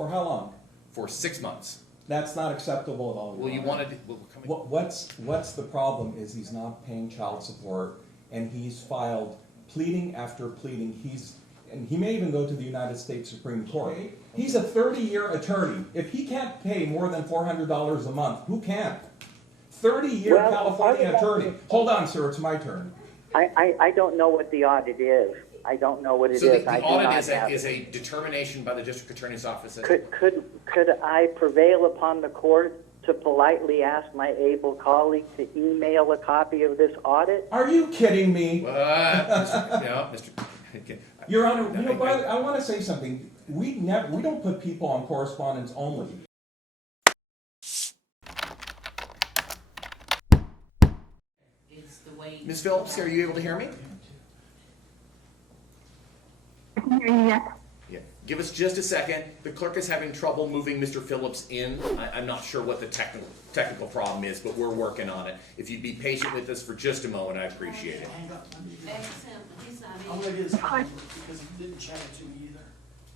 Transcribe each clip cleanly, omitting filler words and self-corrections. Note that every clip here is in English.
For how long? For 6 months. That's not acceptable at all. Well, you wanted, well, What's the problem is he's not paying child support, and he's filed pleading after pleading. And he may even go to the United States Supreme Court. He's a 30-year attorney. If he can't pay more than $400 a month, who can? 30-year California attorney. Hold on, sir, it's my turn. I don't know what the audit is. I don't know what it is. So the audit is a determination by the district attorney's office. Could I prevail upon the court to politely ask my able colleague to email a copy of this audit? Are you kidding me? Mr. Your Honor, I want to say something. We don't put people on correspondence only. Ms. Phillips, are you able to hear me? Yeah. Yeah. Give us just a second. The clerk is having trouble moving Mr. Phillips in. I'm not sure what the technical problem is, but we're working on it. If you'd be patient with us for just a moment, I appreciate it. I'm gonna get his phone because he didn't chat it to me either.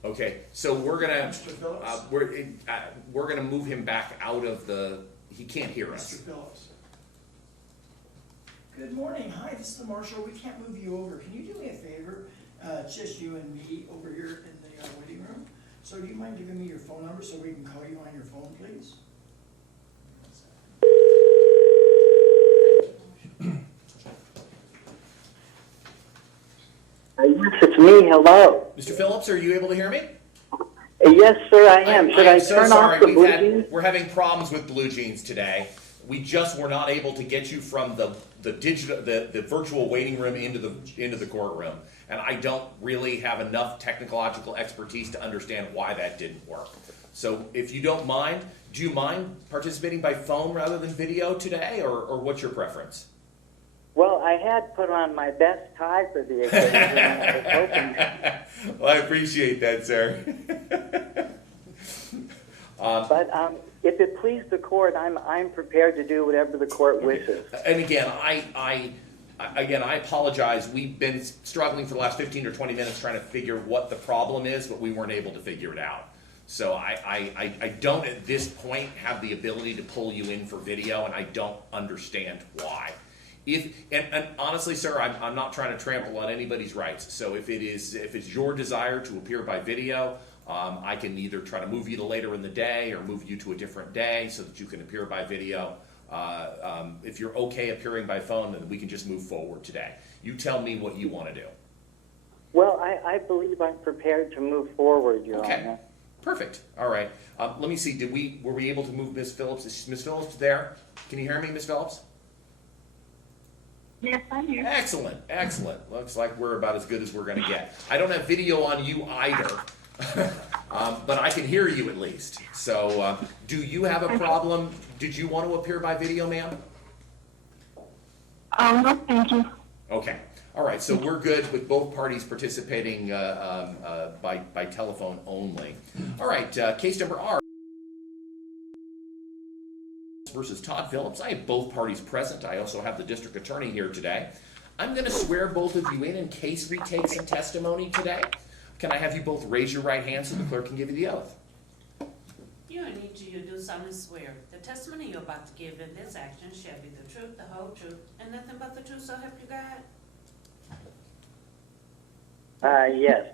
Okay, so we're gonna Mr. Phillips? we're gonna move him back out of the. He can't hear Mr. us. Phillips. Good morning. Hi, this is the marshal. We can't move you over. Can you do me a favor? It's just you and me over here in the waiting room. So do you mind giving me your phone number so we can call you on your phone, please? Yes, it's me. Hello. Mr. Phillips, are you able to hear me? Yes, sir, I am. Should I so turn sorry. off the blue jeans? We're having problems with blue jeans today. We just were not able to get you from the virtual waiting room into the courtroom, and I don't really have enough technological expertise to understand why that didn't work. So if you don't mind, do you mind participating by phone rather than video today, or what's your preference? Well, I had put on my best tie for the occasion, and I was hoping. Well, I appreciate that, sir. But if it pleases the court, I'm prepared to do whatever the court wishes. And again, I apologize. We've been struggling for the last 15 or 20 minutes trying to figure what the problem is, but we weren't able to figure it out. So I don't at this point have the ability to pull you in for video, and I don't understand why. And honestly, sir, I'm not trying to trample on anybody's rights. So if it's your desire to appear by video, I can either try to move you to later in the day or move you to a different day so that you can appear by video. If you're okay appearing by phone, then we can just move forward today. You tell me what you want to do. Well, I believe I'm prepared to move forward, Your Honor. Perfect. All right. Let me see. Were we able to move Ms. Phillips? Is Ms. Phillips there? Can you hear me, Ms. Phillips? Yes, I'm here. Excellent. Excellent. Looks like we're about as good as we're going to get. I don't have video on you either, but I can hear you at least. So do you have a problem? Did you want to appear by video, ma'am? No, thank you. Okay. All right. So we're good with both parties participating by telephone only. All right. Case number R versus Todd Phillips. I have both parties present. I also have the district attorney here today. I'm going to swear both of you in case we take some testimony today. Can I have you both raise your right hand so the clerk can give you the oath? You need to do solemnly swear the testimony you're about to give in this action shall be the truth, the whole truth, and nothing but the truth, so help you God? Yes.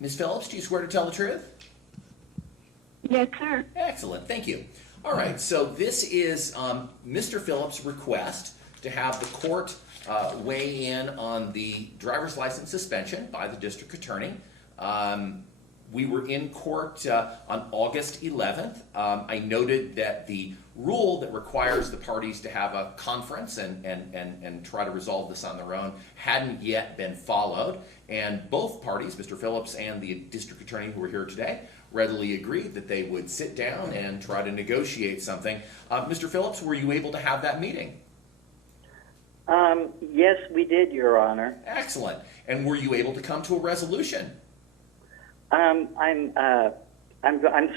Ms. Phillips, do you swear to tell the truth? Yes, sir. Excellent, thank you. All right, so this is Mr. Phillips' request to have the court weigh in on the driver's license suspension by the district attorney. We were in court on August 11th. I noted that the rule that requires the parties to have a conference and try to resolve this on their own hadn't yet been followed. And both parties, Mr. Phillips and the district attorney who are here today, readily agreed that they would sit down and try to negotiate something. Mr. Phillips, were you able to have that meeting? Yes, we did, Your Honor. Excellent. And were you able to come to a resolution? I'm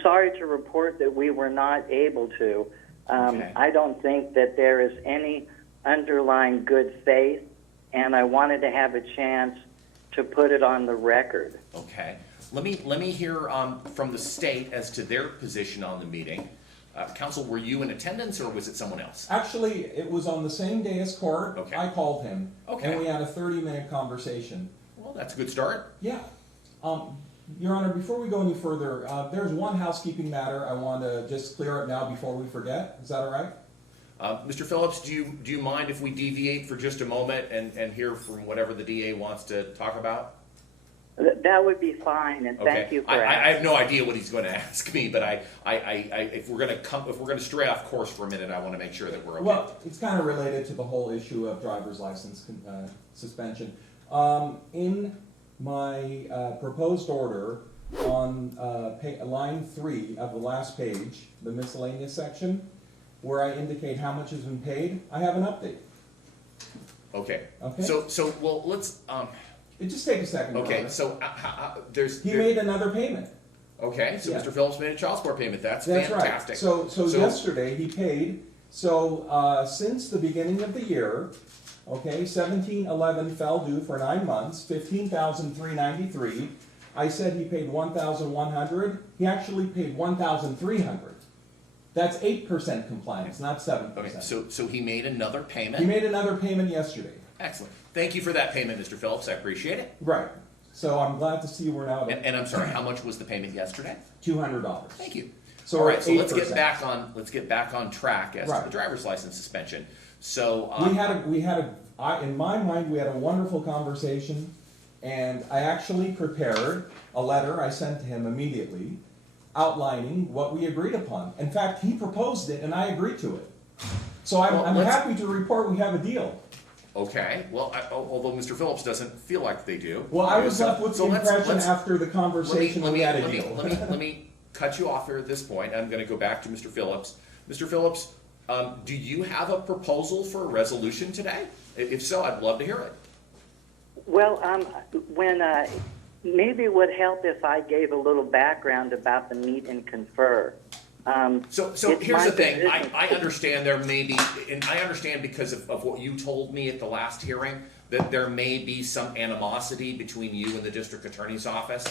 sorry to report that we were not able to. Okay. I don't think that there is any underlying good faith, and I wanted to have a chance to put it on the record. Okay. Let me hear from the state as to their position on the meeting. Counsel, were you in attendance or was it someone else? Actually, it was on the same day as court. Okay. I called him. Okay. And we had a 30-minute conversation. Well, that's a good start. Yeah. Your Honor, before we go any further, there's one housekeeping matter I want to just clear up now before we forget. Is that all right? Mr. Phillips, do you mind if we deviate for just a moment and hear from whatever the DA wants to talk about? That would be fine, and thank you for I asking. have no idea what he's going to ask me, but if we're going to stray off course for a minute, I want to make sure that we're okay. Well, it's kind of related to the whole issue of driver's license suspension. In my proposed order on line 3 of the last page, the miscellaneous section, where I indicate how much has been paid, I have an update. Okay. Okay. So well, let's. It just take a second. Your Okay. Honor. So He made another payment. Okay. So Yeah. Mr. Phillips made a child support payment. That's That's fantastic. right. So yesterday he paid. So since the beginning of the year, okay, 1711 fell due for 9 months, 15,393. I said he paid 1,100. He actually paid 1,300. That's 8% compliance, not 7%. Okay. So he made another payment. He made another payment yesterday. Excellent. Thank you for that payment, Mr. Phillips. I appreciate it. Right. So I'm glad to see we're now at And I'm sorry. How much was the payment yesterday? $200. Thank you. So All we're right. at So let's get 8%. back on track as to Right. the driver's license suspension. So In my mind, we had a wonderful conversation, and I actually prepared a letter I sent to him immediately outlining what we agreed upon. In fact, he proposed it and I agreed to it. So Well, I'm let's- happy to report we have a deal. Okay. Well, although Mr. Phillips doesn't feel like they do. Well, I was So- left with so the let's- impression let's- after the conversation we had a deal. Let me cut you off here at this point. I'm going to go back to Mr. Phillips. Mr. Phillips, do you have a proposal for a resolution today? If so, I'd love to hear it. Well, maybe it would help if I gave a little background about the meet and confer. So It's here's my the thing. position. I understand there may be, and I understand because of what you told me at the last hearing, that there may be some animosity between you and the district attorney's office.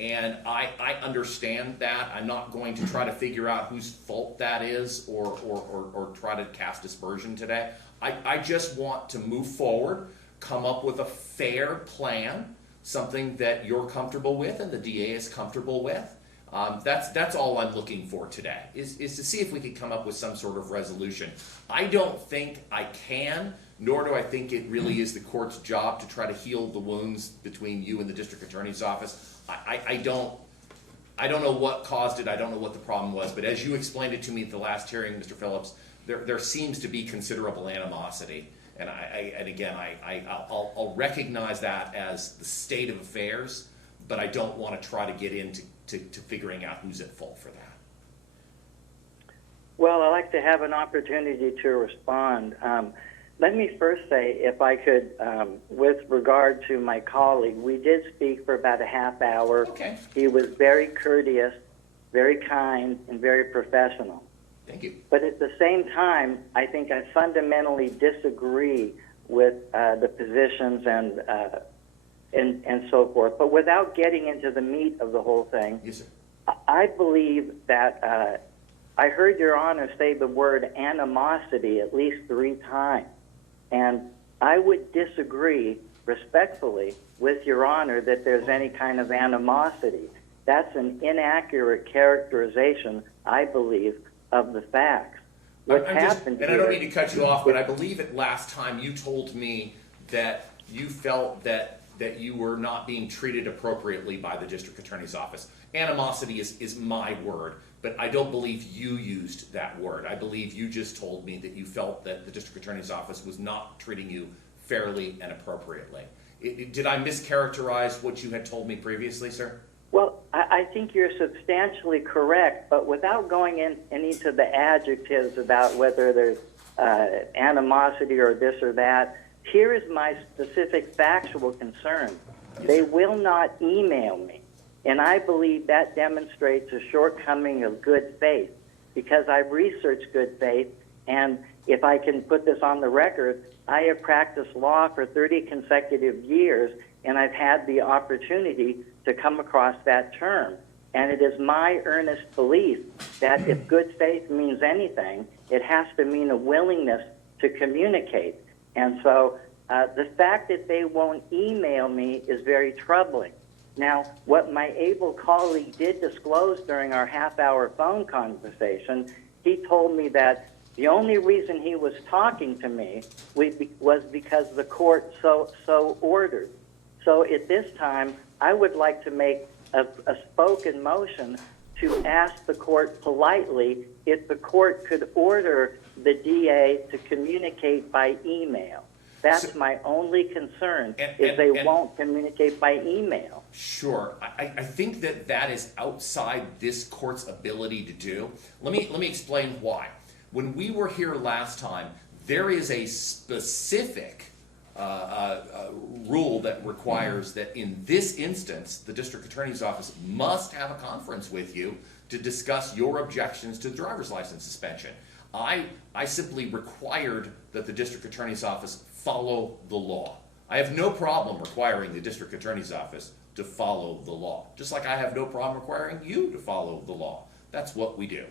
And I understand that. I'm not going to try to figure out whose fault that is or try to cast aspersion today. I just want to move forward, come up with a fair plan, something that you're comfortable with and the DA is comfortable with. That's all I'm looking for today, is to see if we can come up with some sort of resolution. I don't think I can, nor do I think it really is the court's job to try to heal the wounds between you and the district attorney's office. I don't know what caused it, I don't know what the problem was, but as you explained it to me at the last hearing, Mr. Phillips, there seems to be considerable animosity. And I'll recognize that as the state of affairs, but I don't want to try to get into figuring out who's at fault for that. Well, I'd like to have an opportunity to respond. Let me first say, if I could, with regard to my colleague, we did speak for about a half hour. Okay. He was very courteous, very kind, and very professional. Thank you. But at the same time, I think I fundamentally disagree with the positions and so forth. But without getting into the meat of the whole thing, Yes, sir. I believe that I heard Your Honor say the word animosity at least 3 times. And I would disagree respectfully with Your Honor that there's any kind of animosity. That's an inaccurate characterization, I believe, of the facts. What happened and I don't here- mean to cut you off, but I believe at last time you told me that you felt that you were not being treated appropriately by the district attorney's office. Animosity is my word, but I don't believe you used that word. I believe you just told me that you felt that the district attorney's office was not treating you fairly and appropriately. Did I mischaracterize what you had told me previously, sir? Well, I think you're substantially correct, but without going into the adjectives about whether there's animosity or this or that, here is my specific factual concern. Yes, They sir. will not email me, and I believe that demonstrates a shortcoming of good faith, because I've researched good faith, and if I can put this on the record, I have practiced law for 30 consecutive years, and I've had the opportunity to come across that term. And it is my earnest belief that if good faith means anything, it has to mean a willingness to communicate. And so the fact that they won't email me is very troubling. Now, what my able colleague did disclose during our half-hour phone conversation, he told me that the only reason he was talking to me was because the court so ordered. So at this time, I would like to make a spoken motion to ask the court politely if the court could order the DA to communicate by email. That's my only concern, is they won't communicate by email. Sure. I think that is outside this court's ability to do. Let me explain why. When we were here last time, there is a specific rule that requires that in this instance, the district attorney's office must have a conference with you to discuss your objections to the driver's license suspension. I simply required that the district attorney's office follow the law. I have no problem requiring the district attorney's office to follow the law, just like I have no problem requiring you to follow the law. That's what we do.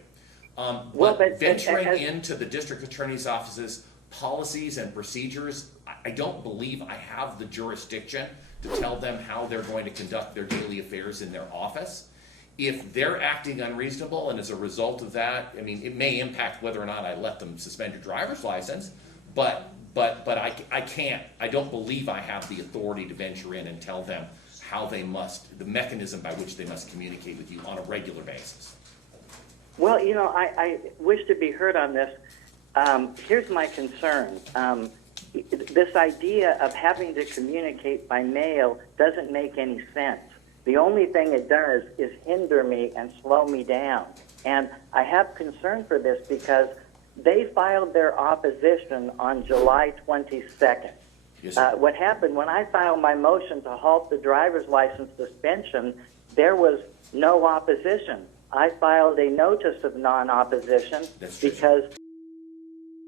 But venturing into the district attorney's office's policies and procedures, I don't believe I have the jurisdiction to tell them how they're going to conduct their daily affairs in their office. If they're acting unreasonable, and as a result of that, I mean, it may impact whether or not I let them suspend your driver's license, but I can't, I don't believe I have the authority to venture in and tell them how they must, the mechanism by which they must communicate with you on a regular basis. Well, you know, I wish to be heard on this. Here's my concern. This idea of having to communicate by mail doesn't make any sense. The only thing it does is hinder me and slow me down. And I have concern for this because they filed their opposition on July 22nd. Yes. What happened when I filed my motion to halt the driver's license suspension, there was no opposition. I filed a notice of non-opposition because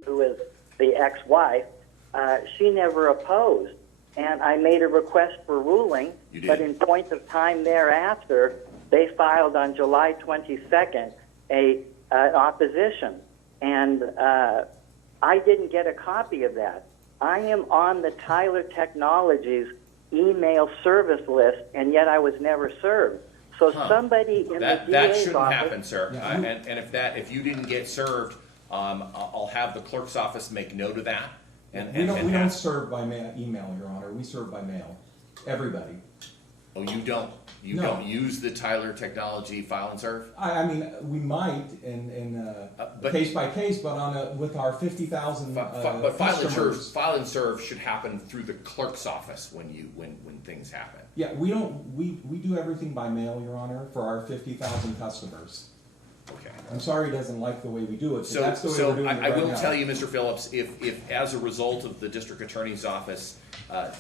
who is the ex-wife, she never opposed. And I made a request for ruling, but in point of time thereafter, they filed on July 22nd an opposition. And I didn't get a copy of that. I am on the Tyler Technologies email service list, and yet I was never served. So somebody in the DA's that shouldn't office, happen, sir. And if you didn't get served, I'll have the clerk's office make note of that. We don't serve by email, Your Honor. We serve by mail. Everybody. Oh, you don't? You No. don't use the Tyler Technology file and serve? I mean, we might in but- case by case, but with our 50,000 But file customers. and serve should happen through the clerk's office when things happen. Yeah, we do everything by mail, Your Honor, for our 50,000 customers. Okay. I'm sorry he doesn't like the way we do it, but So, that's the way we're doing it I right will now. tell you, Mr. Phillips, if as a result of the district attorney's office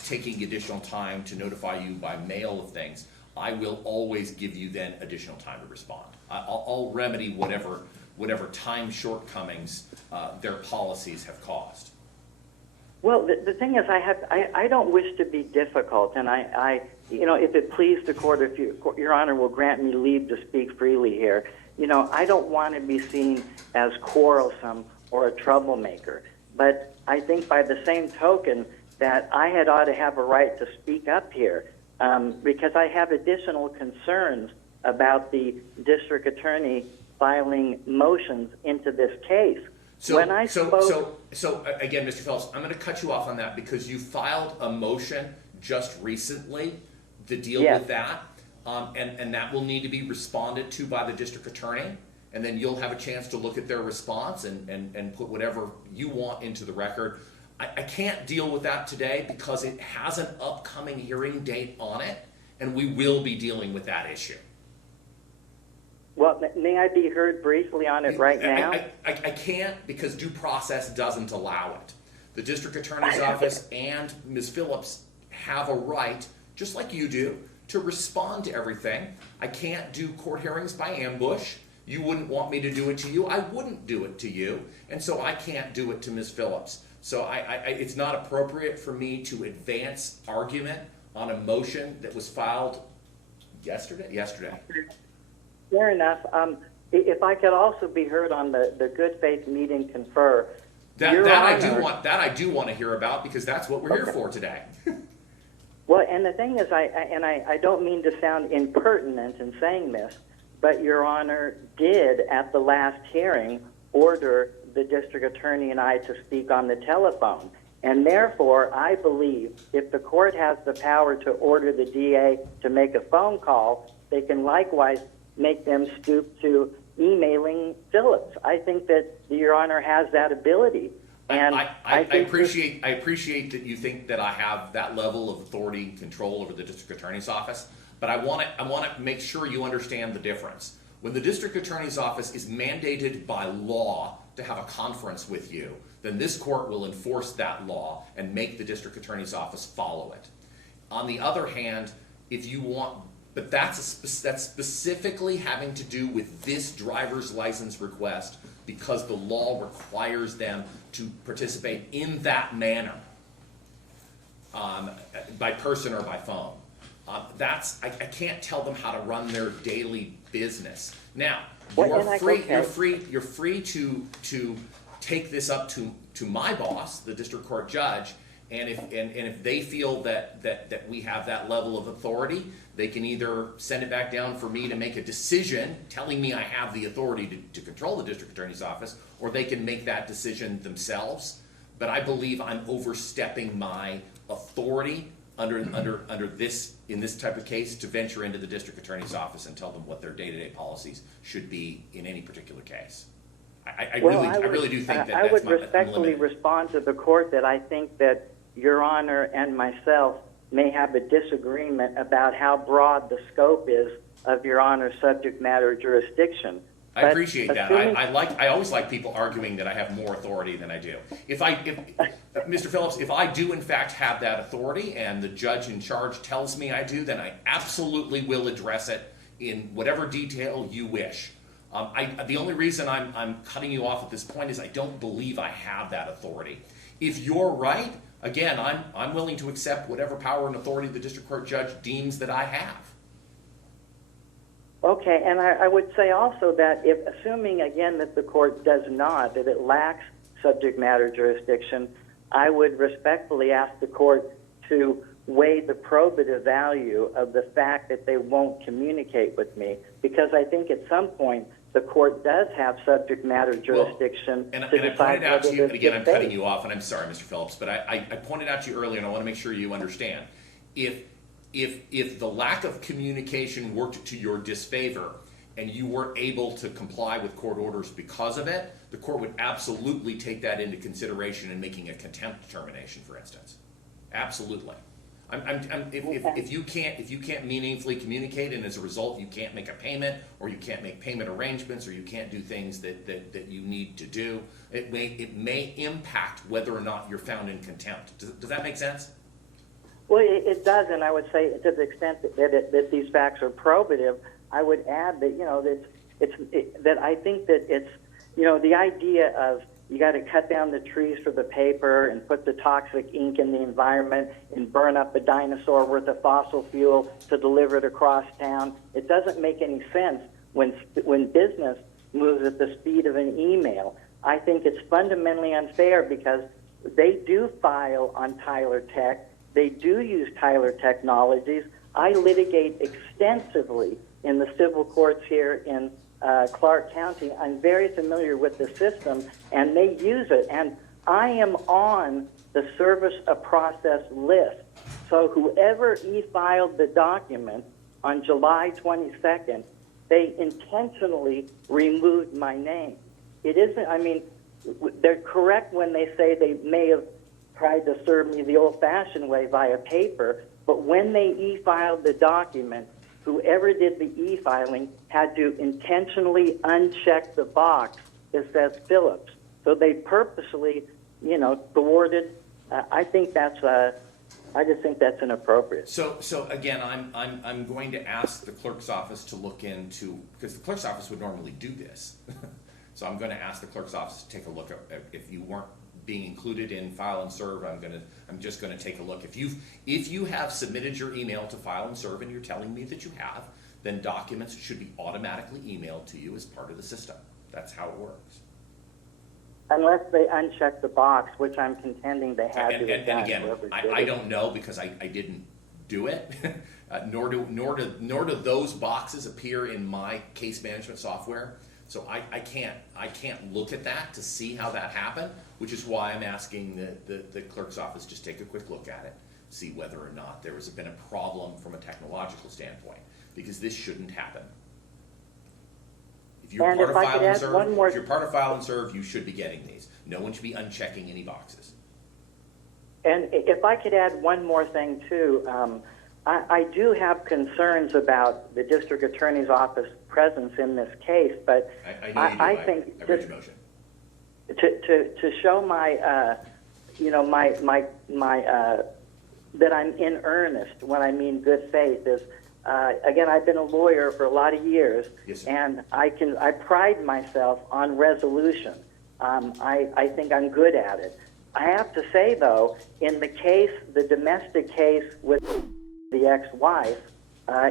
taking additional time to notify you by mail of things, I will always give you then additional time to respond. I'll remedy whatever time shortcomings their policies have caused. well, the thing is, I don't wish to be difficult, and I if it please the court, if Your Honor will grant me leave to speak freely here, I don't want to be seen as quarrelsome or a troublemaker. But I think by the same token that I ought to have a right to speak up here because I have additional concerns about the district attorney filing motions into this case. So When I so again, Mr. Phillips, I'm going to cut you off on that because you filed a motion just recently to deal Yes. with that, and that will need to be responded to by the district attorney, and then you'll have a chance to look at their response and put whatever you want into the record. I can't deal with that today because it has an upcoming hearing date on it, and we will be dealing with that issue. Well, may I be heard briefly on it right now? I can't because due process doesn't allow it. The district attorney's office and Ms. Phillips have a right, just like you do, to respond to everything. I can't do court hearings by ambush. You wouldn't want me to do it to you. I wouldn't do it to you. And so I can't do it to Ms. Phillips. So it's not appropriate for me to advance argument on a motion that was filed yesterday. Fair enough. If I could also be heard on the good faith meet and confer. Your Honor- I do want to hear about, because that's what we're here for today. Well, and the thing is, I don't mean to sound impertinent in saying this, but Your Honor did at the last hearing order the district attorney and I to speak on the telephone. And therefore, I believe if the court has the power to order the DA to make a phone call, they can likewise make them stoop to emailing Phillips. I think that Your Honor has that ability. And I appreciate that you think that I have that level of authority and control over the district attorney's office, but I want to make sure you understand the difference. When the district attorney's office is mandated by law to have a conference with you, then this court will enforce that law and make the district attorney's office follow it. On the other hand, if you want, but that's specifically having to do with this driver's license request, because the law requires them to participate in that manner, by person or by phone. I can't tell them how to run their daily business. Now, you're free to take this up to my boss, the district court judge, and if they feel that we have that level of authority, they can either send it back down for me to make a decision telling me I have the authority to control the district attorney's office, or they can make that decision themselves. But I believe I'm overstepping my authority under this, in this type of case, to venture into the district attorney's office and tell them what their day-to-day policies should be in any particular case. I really do think that I would respectfully respond to the court that I think that Your Honor and myself may have a disagreement about how broad the scope is of Your Honor's subject matter jurisdiction. I appreciate that. I always like people arguing that I have more authority than I do. If Mr. Phillips, if I do in fact have that authority and the judge in charge tells me I do, then I absolutely will address it in whatever detail you wish. The only reason I'm cutting you off at this point is I don't believe I have that authority. If you're right, again, I'm willing to accept whatever power and authority the district court judge deems that I have. Okay, and I would say also that if, assuming again that the court does not, that it lacks subject matter jurisdiction, I would respectfully ask the court to weigh the probative value of the fact that they won't communicate with me, because I think at some point the court does have subject matter jurisdiction and to I decide pointed out to you, and again, I'm cutting you. you off, and I'm sorry, Mr. Phillips, but I pointed out to you earlier, and I want to make sure you understand. If the lack of communication worked to your disfavor and you were able to comply with court orders because of it, the court would absolutely take that into consideration in making a contempt determination, for instance. Absolutely. If you can't meaningfully communicate, and as a result you can't make a payment, or you can't make payment arrangements, or you can't do things that you need to do, it may impact whether or not you're found in contempt. Does that make sense? Well, it does, and I would say to the extent that these facts are probative, I would add that that I think that it's the idea of you got to cut down the trees for the paper and put the toxic ink in the environment and burn up a dinosaur worth of fossil fuel to deliver it across town. It doesn't make any sense when business moves at the speed of an email. I think it's fundamentally unfair because they do file on Tyler Tech. They do use Tyler Technologies. I litigate extensively in the civil courts here in Clark County. I'm very familiar with the system, and they use it. And I am on the service of process list. So whoever e-filed the document on July 22nd, they intentionally removed my name. It isn't, I mean, they're correct when they say they may have tried to serve me the old-fashioned way via paper, but when they e-filed the document, whoever did the e-filing had to intentionally uncheck the box that says Phillips. So they purposely, thwarted. I think that's I just think that's inappropriate. So again, I'm going to ask the clerk's office to look into, because the clerk's office would normally do this. So I'm going to ask the clerk's office to take a look at if you weren't being included in file and serve, I'm just gonna take a look. If you have submitted your email to file and serve and you're telling me that you have, then documents should be automatically emailed to you as part of the system. That's how it works. Unless they uncheck the box, which I'm contending they had to have And done. again, whoever did I it. don't know because I didn't do it, nor do those boxes appear in my case management software. So I can't look at that to see how that happened, which is why I'm asking the clerk's office just take a quick look at it, see whether or not there has been a problem from a technological standpoint, because this shouldn't happen. If you're And part if of I file could and add serve, one more- if you're part of file and serve, you should be getting these. No one should be unchecking any boxes. And if I could add one more thing too, I do have concerns about the district attorney's office presence in this case, but I know you do. I think I read your motion. to show my, that I'm in earnest when I mean good faith is, again, I've been a lawyer for a lot of years, Yes, sir. and I pride myself on resolution. I think I'm good at it. I have to say, though, in the domestic case with the ex-wife,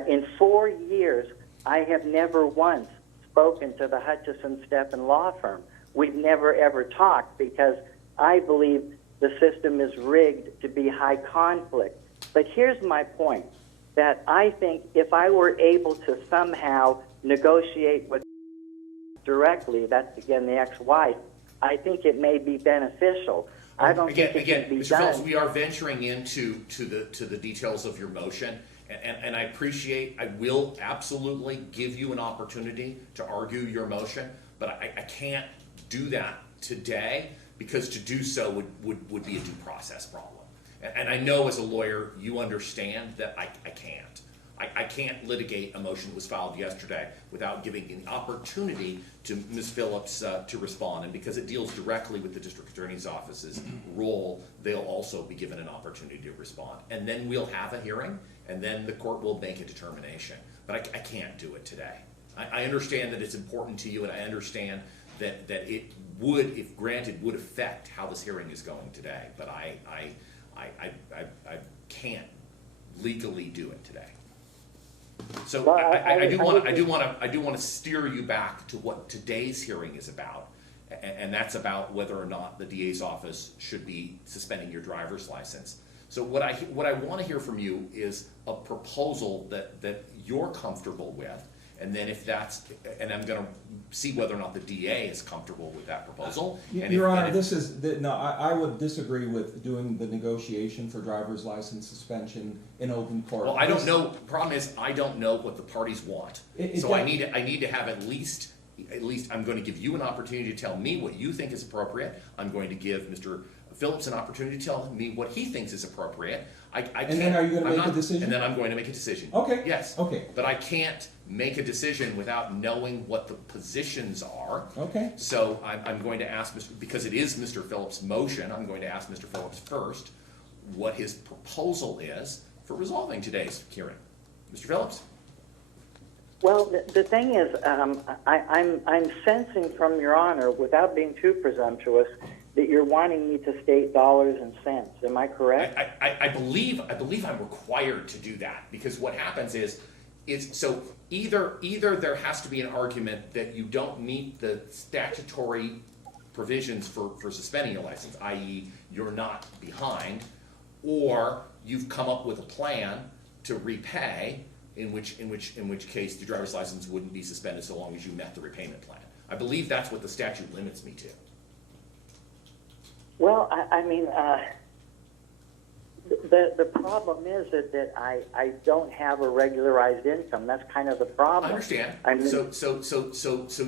in 4 years, I have never once spoken to the Hutchison Steffen law firm. We've never ever talked because I believe the system is rigged to be high conflict. But here's my point, that I think if I were able to somehow negotiate with directly, that's again the ex-wife, I think it may be beneficial. I don't think it can be Mr. done. Phillips, we are venturing into the details of your motion, and I appreciate, I will absolutely give you an opportunity to argue your motion, but I can't do that today, because to do so would be a due process problem. And I know as a lawyer, you understand that I can't. I can't litigate a motion that was filed yesterday without giving an opportunity to Ms. Phillips to respond. And because it deals directly with the district attorney's office's role, they'll also be given an opportunity to respond. And then we'll have a hearing, and then the court will make a determination. But I can't do it today. I understand that it's important to you, and I understand that it would, if granted, would affect how this hearing is going today. But I can't legally do it today. So Well, I do would want to steer you back to what today's hearing is about, and that's about whether or not the DA's office should be suspending your driver's license. So what I want to hear from you is a proposal that you're comfortable with, and then and I'm going to see whether or not the DA is comfortable with that proposal. And Your Honor, if- I would disagree with doing the negotiation for driver's license suspension in open court. Well, I don't know. Problem is, I don't know what the parties want. It So I does- need to have at least I'm going to give you an opportunity to tell me what you think is appropriate. I'm going to give Mr. Phillips an opportunity to tell me what he thinks is appropriate. And then are you gonna I'm make a decision? And then I'm going to make a decision. Okay. Yes. Okay. But I can't make a decision without knowing what the positions are. Okay. So I'm going to ask because it is Mr. Phillips' motion, I'm going to ask Mr. Phillips first what his proposal is for resolving today's hearing. Mr. Phillips? Well, the thing is, I'm sensing from Your Honor, without being too presumptuous, that you're wanting me to state dollars and cents. Am I correct? I believe I'm required to do that, because what happens is so either there has to be an argument that you don't meet the statutory provisions for suspending your license, i.e. you're not behind, or you've come up with a plan to repay, in which case the driver's license wouldn't be suspended so long as you met the repayment plan. I believe that's what the statute limits me to. Well, I mean, the problem is that I don't have a regularized income. That's kind of the problem. I understand. I mean, So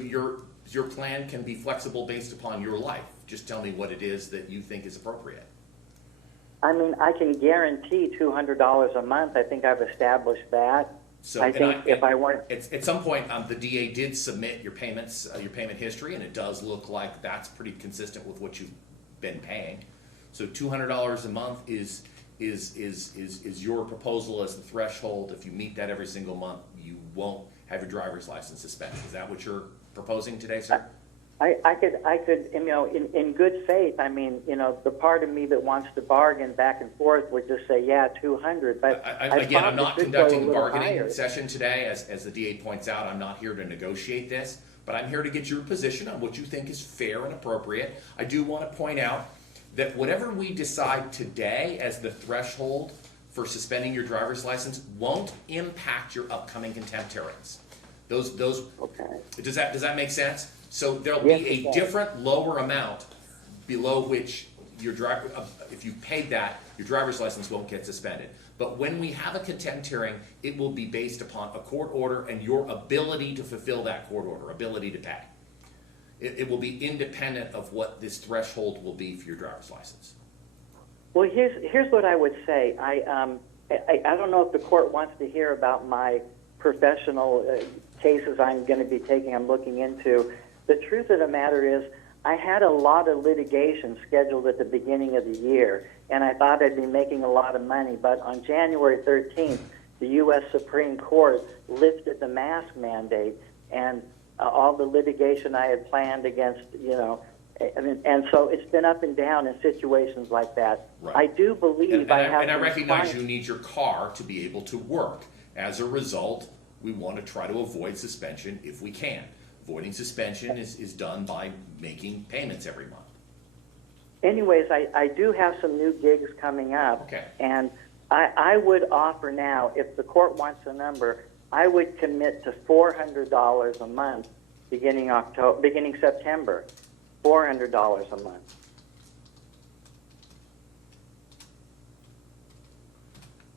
your plan can be flexible based upon your life. Just tell me what it is that you think is appropriate. I mean, I can guarantee $200 a month. I think I've established that. So I think if I weren't, at some point, the DA did submit your payments, your payment history, and it does look like that's pretty consistent with what you've been paying. So $200 a month is your proposal as the threshold. If you meet that every single month, you won't have your driver's license suspended. Is that what you're proposing today, sir? I could, you know, in good faith, I mean, you know, the part of me that wants to bargain back and forth would just say, yeah, 200, but Again, I'm not conducting a bargaining higher. session today, as the DA points out, I'm not here to negotiate this, but I'm here to get your position on what you think is fair and appropriate. I do want to point out that whatever we decide today as the threshold for suspending your driver's license won't impact your upcoming contempt hearings. Those, Okay. does that make sense? So there'll Yes, be it a does. different lower amount below which your driver, if you paid that, your driver's license won't get suspended. But when we have a contempt hearing, it will be based upon a court order and your ability to fulfill that court order, ability to pay. It will be independent of what this threshold will be for your driver's license. Well, here's what I would say. I don't know if the court wants to hear about my professional cases I'm going to be taking, I'm looking into. The truth of the matter is, I had a lot of litigation scheduled at the beginning of the year, and I thought I'd be making a lot of money. But on January 13th, the U.S. Supreme Court lifted the mask mandate, and all the litigation I had planned against, you know, and so it's been up and down in situations like that. Right. I do believe And I have. I recognize clients- you need your car to be able to work. As a result, we want to try to avoid suspension if we can. Avoiding suspension is done by making payments every month. Anyways, I do have some new gigs coming up. Okay. And I would offer now, if the court wants a number, I would commit to $400 a month beginning September. $400 a month.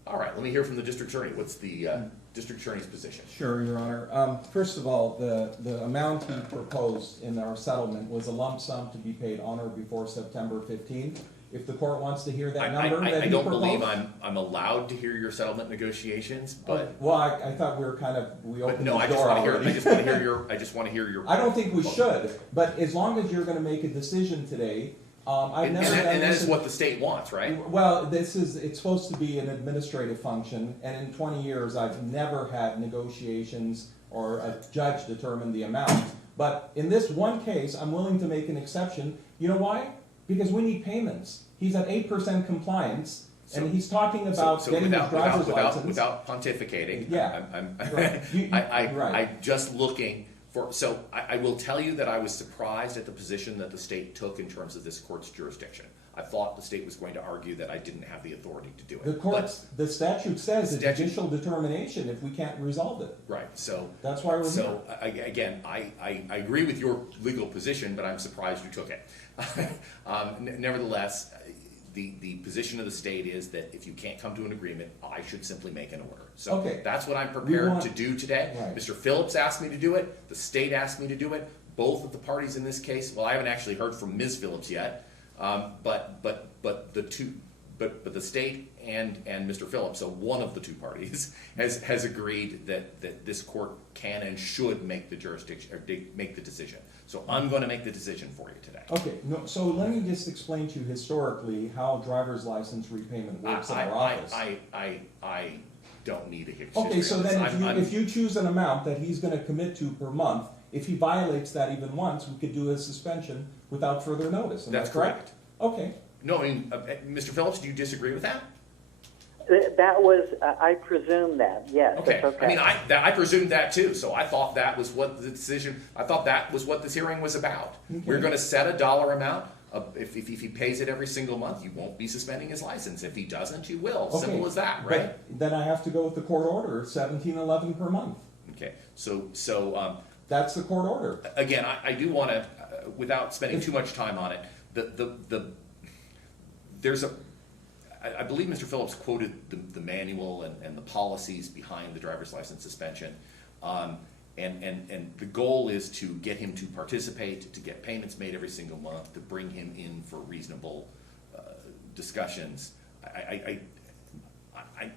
All right, let me hear from the district attorney. What's the district attorney's position? Sure, Your Honor. First of all, the amount he proposed in our settlement was a lump sum to be paid on or before September 15th. If the court wants to hear that number that I he don't proposed. believe I'm allowed to hear your settlement negotiations, but Well, I thought we were we opened no, the I just door want to hear. already. I just want to hear your. I just want to hear your. I don't think we should, but as long as you're gonna make a decision today, I've And, never and, done that, and that this is in- what the state wants, right? Well, it's supposed to be an administrative function, and in 20 years, I've never had negotiations or a judge determine the amount. But in this one case, I'm willing to make an exception. You know why? Because we need payments. He's at 8% compliance, So- and he's talking about So getting his driver's license. without pontificating. Yeah. I'm Right. Right. I'm just looking for. So I will tell you that I was surprised at the position that the state took in terms of this court's jurisdiction. I thought the state was going to argue that I didn't have the authority to do it. The courts, the statute says a Statute- judicial determination if we can't resolve it. Right. So. That's why we're here. So, again, I agree with your legal position, but I'm surprised you took it. Nevertheless, the position of the state is that if you can't come to an agreement, I should simply make an order. So Okay. that's what I'm prepared want- to do today. Right. Mr. Phillips asked me to do it, the state asked me to do it, both of the parties in this case, well, I haven't actually heard from Ms. Phillips yet, but the state and Mr. Phillips, so one of the two parties, has agreed that this court can and should make the jurisdiction, or make the decision. So I'm gonna make the decision for you today. Okay, no, so let me just explain to you historically how driver's license repayment works in our office. I don't need a history. Okay, so of this. then if you choose an amount that he's gonna commit to per month, if he violates that even once, we could do a suspension without further notice, am I That's correct? Okay, No, I mean, Mr. Phillips, do you disagree with that? That was, I presume that, yes, Okay, that's okay. I mean, I presumed that too, so I thought that was what the decision, I thought that was what this hearing was about. We're Okay. gonna set a dollar amount, if he pays it every single month, you won't be suspending his license. If he doesn't, you will, okay. simple as that, right? But then I have to go with the court order, $17.11 per month. Okay, so, That's the court order. again, I do wanna, without spending too much time on it, there's I believe Mr. Phillips quoted the manual and the policies behind the driver's license suspension. And the goal is to get him to participate, to get payments made every single month, to bring him in for reasonable discussions.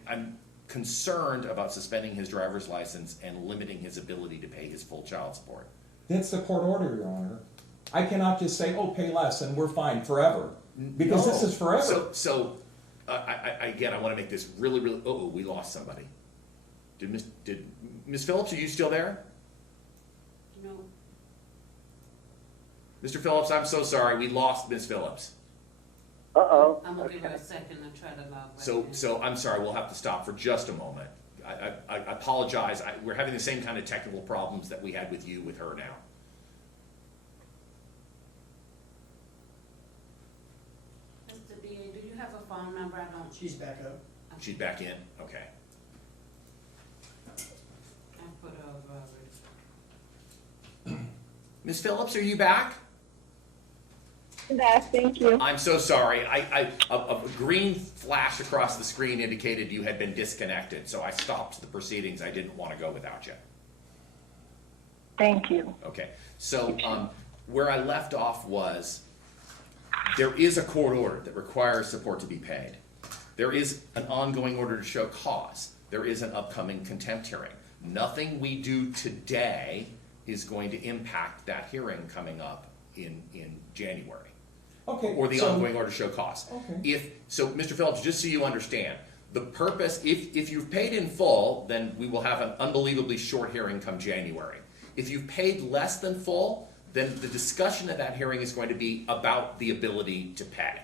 I'm concerned about suspending his driver's license and limiting his ability to pay his full child support. That's the court order, Your Honor. I cannot just say, oh, pay less and we're fine forever, because this is forever. So, again, I want to make this really, we lost somebody. Did Ms. Phillips, are you still there? No. Mr. Phillips, I'm so sorry, we lost Ms. Phillips. Uh-oh. I'm gonna give her Okay. a second and try to log back So, in. so I'm sorry, we'll have to stop for just a moment. I apologize, we're having the same kind of technical problems that we had with you with her now. Mr. DA, do you have a phone number? I don't, She's back up. She's back in? Okay. I put over. Ms. Phillips, are you back? Back, thank you. I'm so sorry. A green flash across the screen indicated you had been disconnected, so I stopped the proceedings. I didn't want to go without you. Thank you. Okay, so where I left off was, there is a court order that requires support to be paid. There is an ongoing order to show cause. There is an upcoming contempt hearing. Nothing we do today is going to impact that hearing coming up in January. Okay. Or the so- ongoing order to show cause. Okay. So, Mr. Phillips, just so you understand, the purpose, if you've paid in full, then we will have an unbelievably short hearing come January. If you've paid less than full, then the discussion at that hearing is going to be about the ability to pay.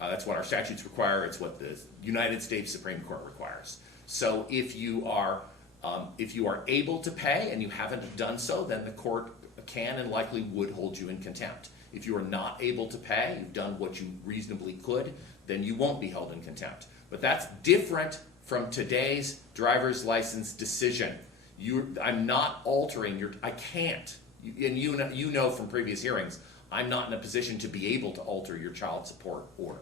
That's what our statutes require, it's what the United States Supreme Court requires. So if you are able to pay and you haven't done so, then the court can and likely would hold you in contempt. If you are not able to pay, you've done what you reasonably could, then you won't be held in contempt. But that's different from today's driver's license decision. I'm not altering I can't, and you know from previous hearings, I'm not in a position to be able to alter your child support order.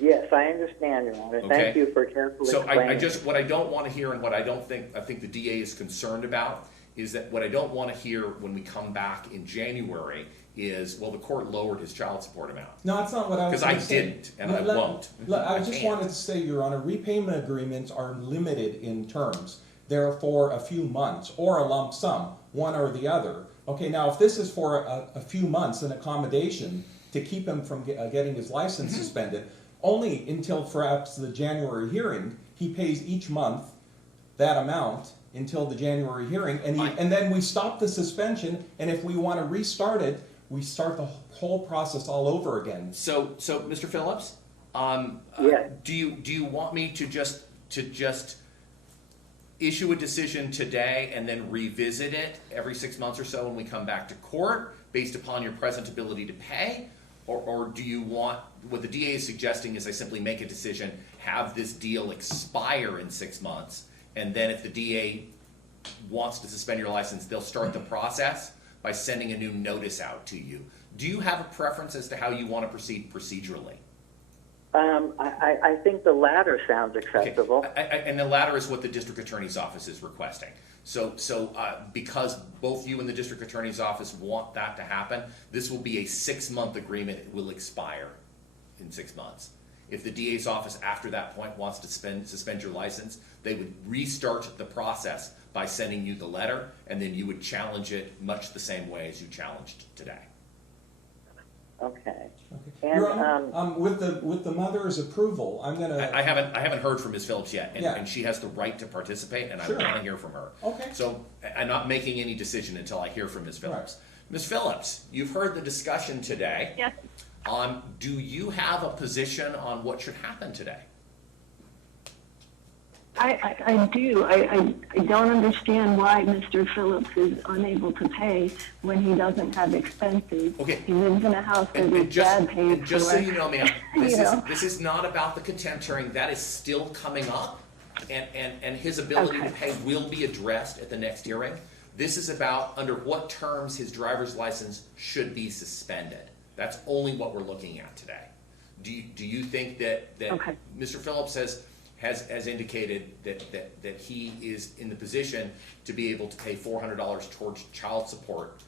Yes, I understand, Your Honor. Okay. Thank you for carefully So explaining. what I don't want to hear and what I think the DA is concerned about is that what I don't want to hear when we come back in January is, well, the court lowered his child support amount. No, that's not what I was Because I gonna say. didn't, and I won't. I I just can't. wanted to say, Your Honor, repayment agreements are limited in terms. They're for a few months or a lump sum, one or the other. Okay, now if this is for a few months, an accommodation to keep him from getting his license Mm-hmm. suspended, only until perhaps the January hearing, he pays each month that amount until the January hearing, and then we stop the suspension, and if we want to restart it, we start the whole process all over again. So Mr. Phillips, Yes. do you want me to just issue a decision today and then revisit it every 6 months or so when we come back to court based upon your present ability to pay? Or do you want, what the DA is suggesting is I simply make a decision, have this deal expire in 6 months, and then if the DA wants to suspend your license, they'll start the process by sending a new notice out to you. Do you have a preference as to how you want to proceed procedurally? I think the latter sounds acceptable. Okay. And the latter is what the district attorney's office is requesting. So because both you and the district attorney's office want that to happen, this will be a 6-month agreement. It will expire in 6 months. If the DA's office after that point wants to suspend your license, they would restart the process by sending you the letter, and then you would challenge it much the same way as you challenged today. Okay. Okay. And, Your Honor, with the mother's approval, I'm gonna. I haven't heard from Ms. Phillips yet, Yeah. and she has the right to participate, and Sure. I want to hear from her. Okay. So I'm not making any decision until I hear from Ms. Phillips. Ms. Phillips, you've heard the discussion today. Yes. Do you have a position on what should happen today? I do. I don't understand why Mr. Phillips is unable to pay when he doesn't have expenses. Okay. He lives in a house that And his dad pays and just for. so you know, ma'am, You know. this is not about the contempt hearing. That is still coming up, and his ability to Okay. pay will be addressed at the next hearing. This is about under what terms his driver's license should be suspended. That's only what we're looking at today. Do you think that Okay. Mr. Phillips has indicated that he is in the position to be able to pay $400 towards child support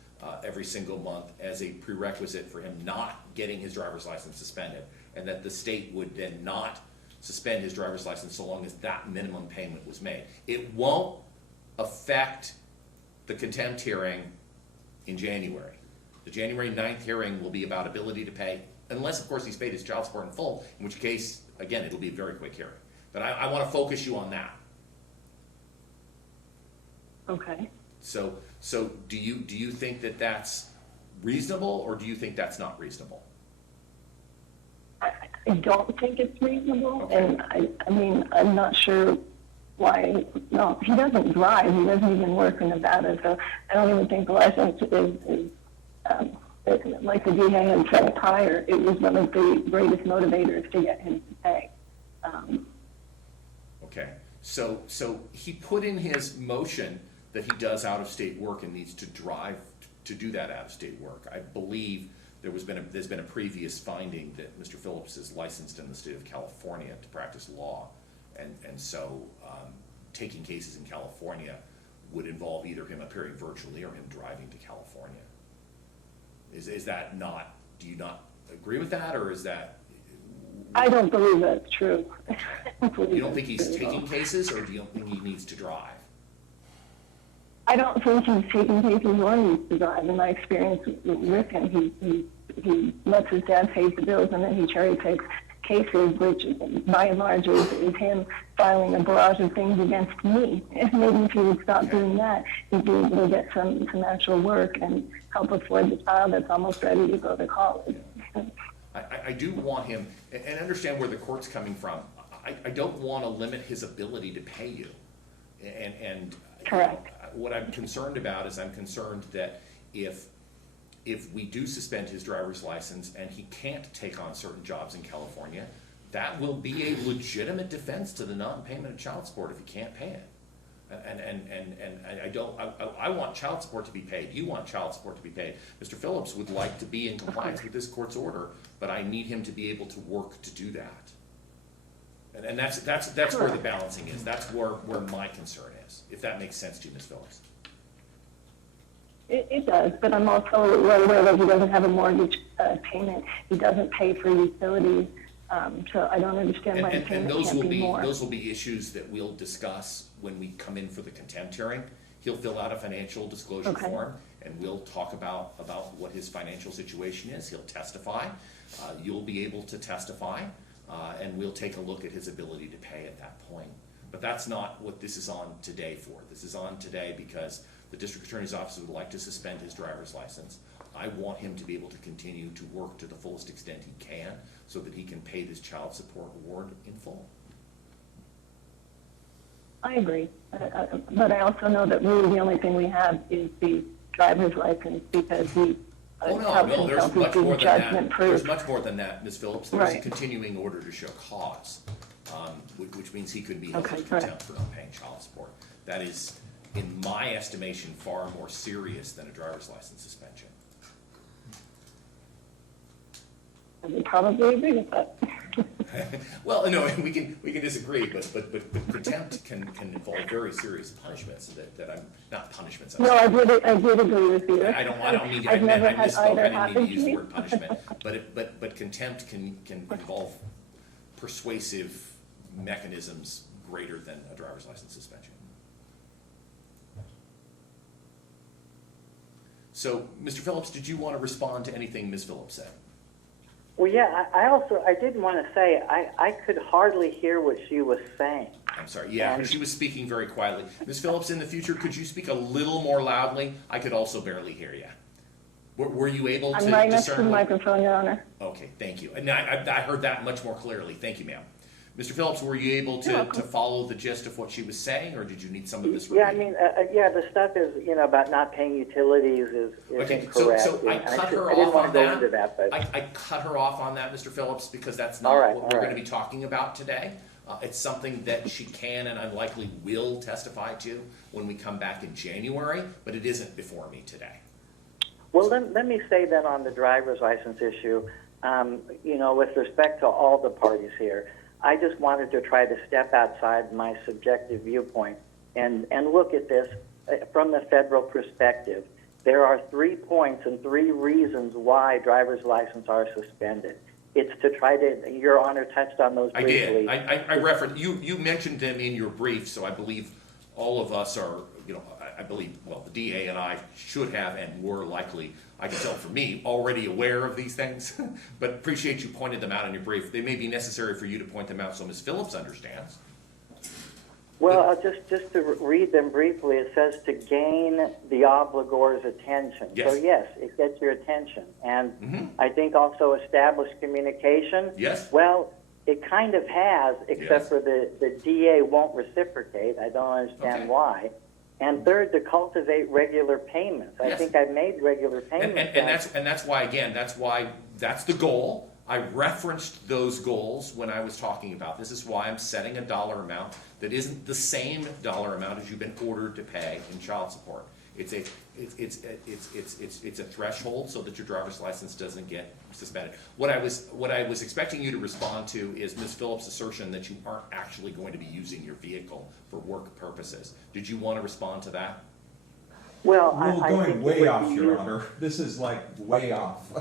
every single month as a prerequisite for him not getting his driver's license suspended, and that the state would then not suspend his driver's license so long as that minimum payment was made? It won't affect the contempt hearing in January. The January 9th hearing will be about ability to pay, unless of course he's paid his child support in full, in which case, again, it'll be a very quick hearing. But I want to focus you on that. Okay. So do you think that that's reasonable, or do you think that's not reasonable? I don't think it's reasonable, Okay. and I mean, I'm not sure why. No, he doesn't drive. He doesn't even work in Nevada, so I don't even think the license is like the DA had said prior. It was one of the greatest motivators to get him to pay. Okay, so he put in his motion that he does out-of-state work and needs to drive to do that out-of-state work. I believe there's been a previous finding that Mr. Phillips is licensed in the state of California to practice law, and so taking cases in California would involve either him appearing virtually or him driving to California. Is that not? Do you not agree with that, or is that? I don't believe that's true. You don't think he's taking cases, or do you think he needs to drive? I don't think he's taking cases or needs to drive. In my experience with him, he lets his dad pay the bills, and then he cherry picks cases, which by and large is him filing a barrage of things against me. If maybe if he would stop doing that, he'd be able to get some actual work and help afford the child that's almost ready to go to college. I do want him, and understand where the court's coming from. I don't want to limit his ability to pay you. And Correct. What I'm concerned about is I'm concerned that if we do suspend his driver's license and he can't take on certain jobs in California, that will be a legitimate defense to the non-payment of child support if he can't pay it. And I want child support to be paid. You want child support to be paid. Mr. Phillips would like to be in compliance with this court's order, but I need him to be able to work to do that. And that's where the balancing is. That's where my concern is, if that makes sense to you, Ms. Phillips. It does, but I'm also well aware that he doesn't have a mortgage payment. He doesn't pay for utilities, so I don't understand why the And payment those can't will be more. those will be issues that we'll discuss when we come in for the contempt hearing. He'll fill out a financial disclosure Okay. form, and we'll talk about what his financial situation is. He'll testify. You'll be able to testify, and we'll take a look at his ability to pay at that point. But that's not what this is on today for. This is on today because the district attorney's office would like to suspend his driver's license. I want him to be able to continue to work to the fullest extent he can so that he can pay this child support award in full. I agree, but I also know that really the only thing we have is the driver's license because he Oh, helps no, there's himself much with more than that. judgment There's proof. much more than that, Ms. Phillips. There's a Right. continuing order to show cause, which means he could be held Okay, in correct. contempt for not paying child support. That is, in my estimation, far more serious than a driver's license suspension. I would probably agree with that. Well, no, we can disagree, but contempt can involve very serious punishments that I'm not punishments. I'm No, sorry. I did agree with you. I don't mean to, I've never had misspoke, either I didn't mean happen to use to the me. word punishment, but contempt can involve persuasive mechanisms greater than a driver's license suspension. So, Mr. Phillips, did you want to respond to anything Ms. Phillips said? Well, yeah, I did want to say, I could hardly hear what she was saying. I'm sorry, yeah, she was speaking very quietly. Ms. Phillips, in the future, could you speak a little more loudly? I could also barely hear you. Were you able to I'm right next to the discern what- microphone, Your Honor. Okay, thank you. And I heard that much more clearly. Thank you, ma'am. Mr. Phillips, were you able You're to welcome. follow the gist of what she was saying, or did you need some of this Yeah, I repeating? mean, the stuff is, about not paying utilities is Okay, incorrect. so I and cut her I didn't off want on to go that. into that, but I cut her off on that, Mr. Phillips, because that's not All right, what all we're right. going to be talking about today. It's something that she can and unlikely will testify to when we come back in January, but it isn't before me today. Well, let me say then on the driver's license issue, with respect to all the parties here, I just wanted to try to step outside my subjective viewpoint and look at this from the federal perspective. There are 3 points and 3 reasons why driver's licenses are suspended. It's to try to, Your Honor touched on those I briefly. did. I referenced, you mentioned them in your brief, so I believe all of us are, I believe, well, the DA and I should have and were likely, I can tell for me, already aware of these things, but appreciate you pointed them out in your brief. They may be necessary for you to point them out so Ms. Phillips understands. Well, just to read them briefly, it says to gain the obligor's attention. Yes. So yes, it gets your attention. And Mhm. I think also establish communication. Yes. Well, it kind of has, except Yes. for the DA won't reciprocate. I don't understand Okay. why. And third, to cultivate regular payments. I Yes. think I've made regular And, payments. and that's why, again, that's the goal. I referenced those goals when I was talking about this. Is why I'm setting a dollar amount that isn't the same dollar amount as you've been ordered to pay in child support. It's a threshold so that your driver's license doesn't get suspended. What I was expecting you to respond to is Ms. Phillips' assertion that you aren't actually going to be using your vehicle for work purposes. Did you want to respond to that? Well, We're I going think it way would off, be Your useful. Honor. This is like way off.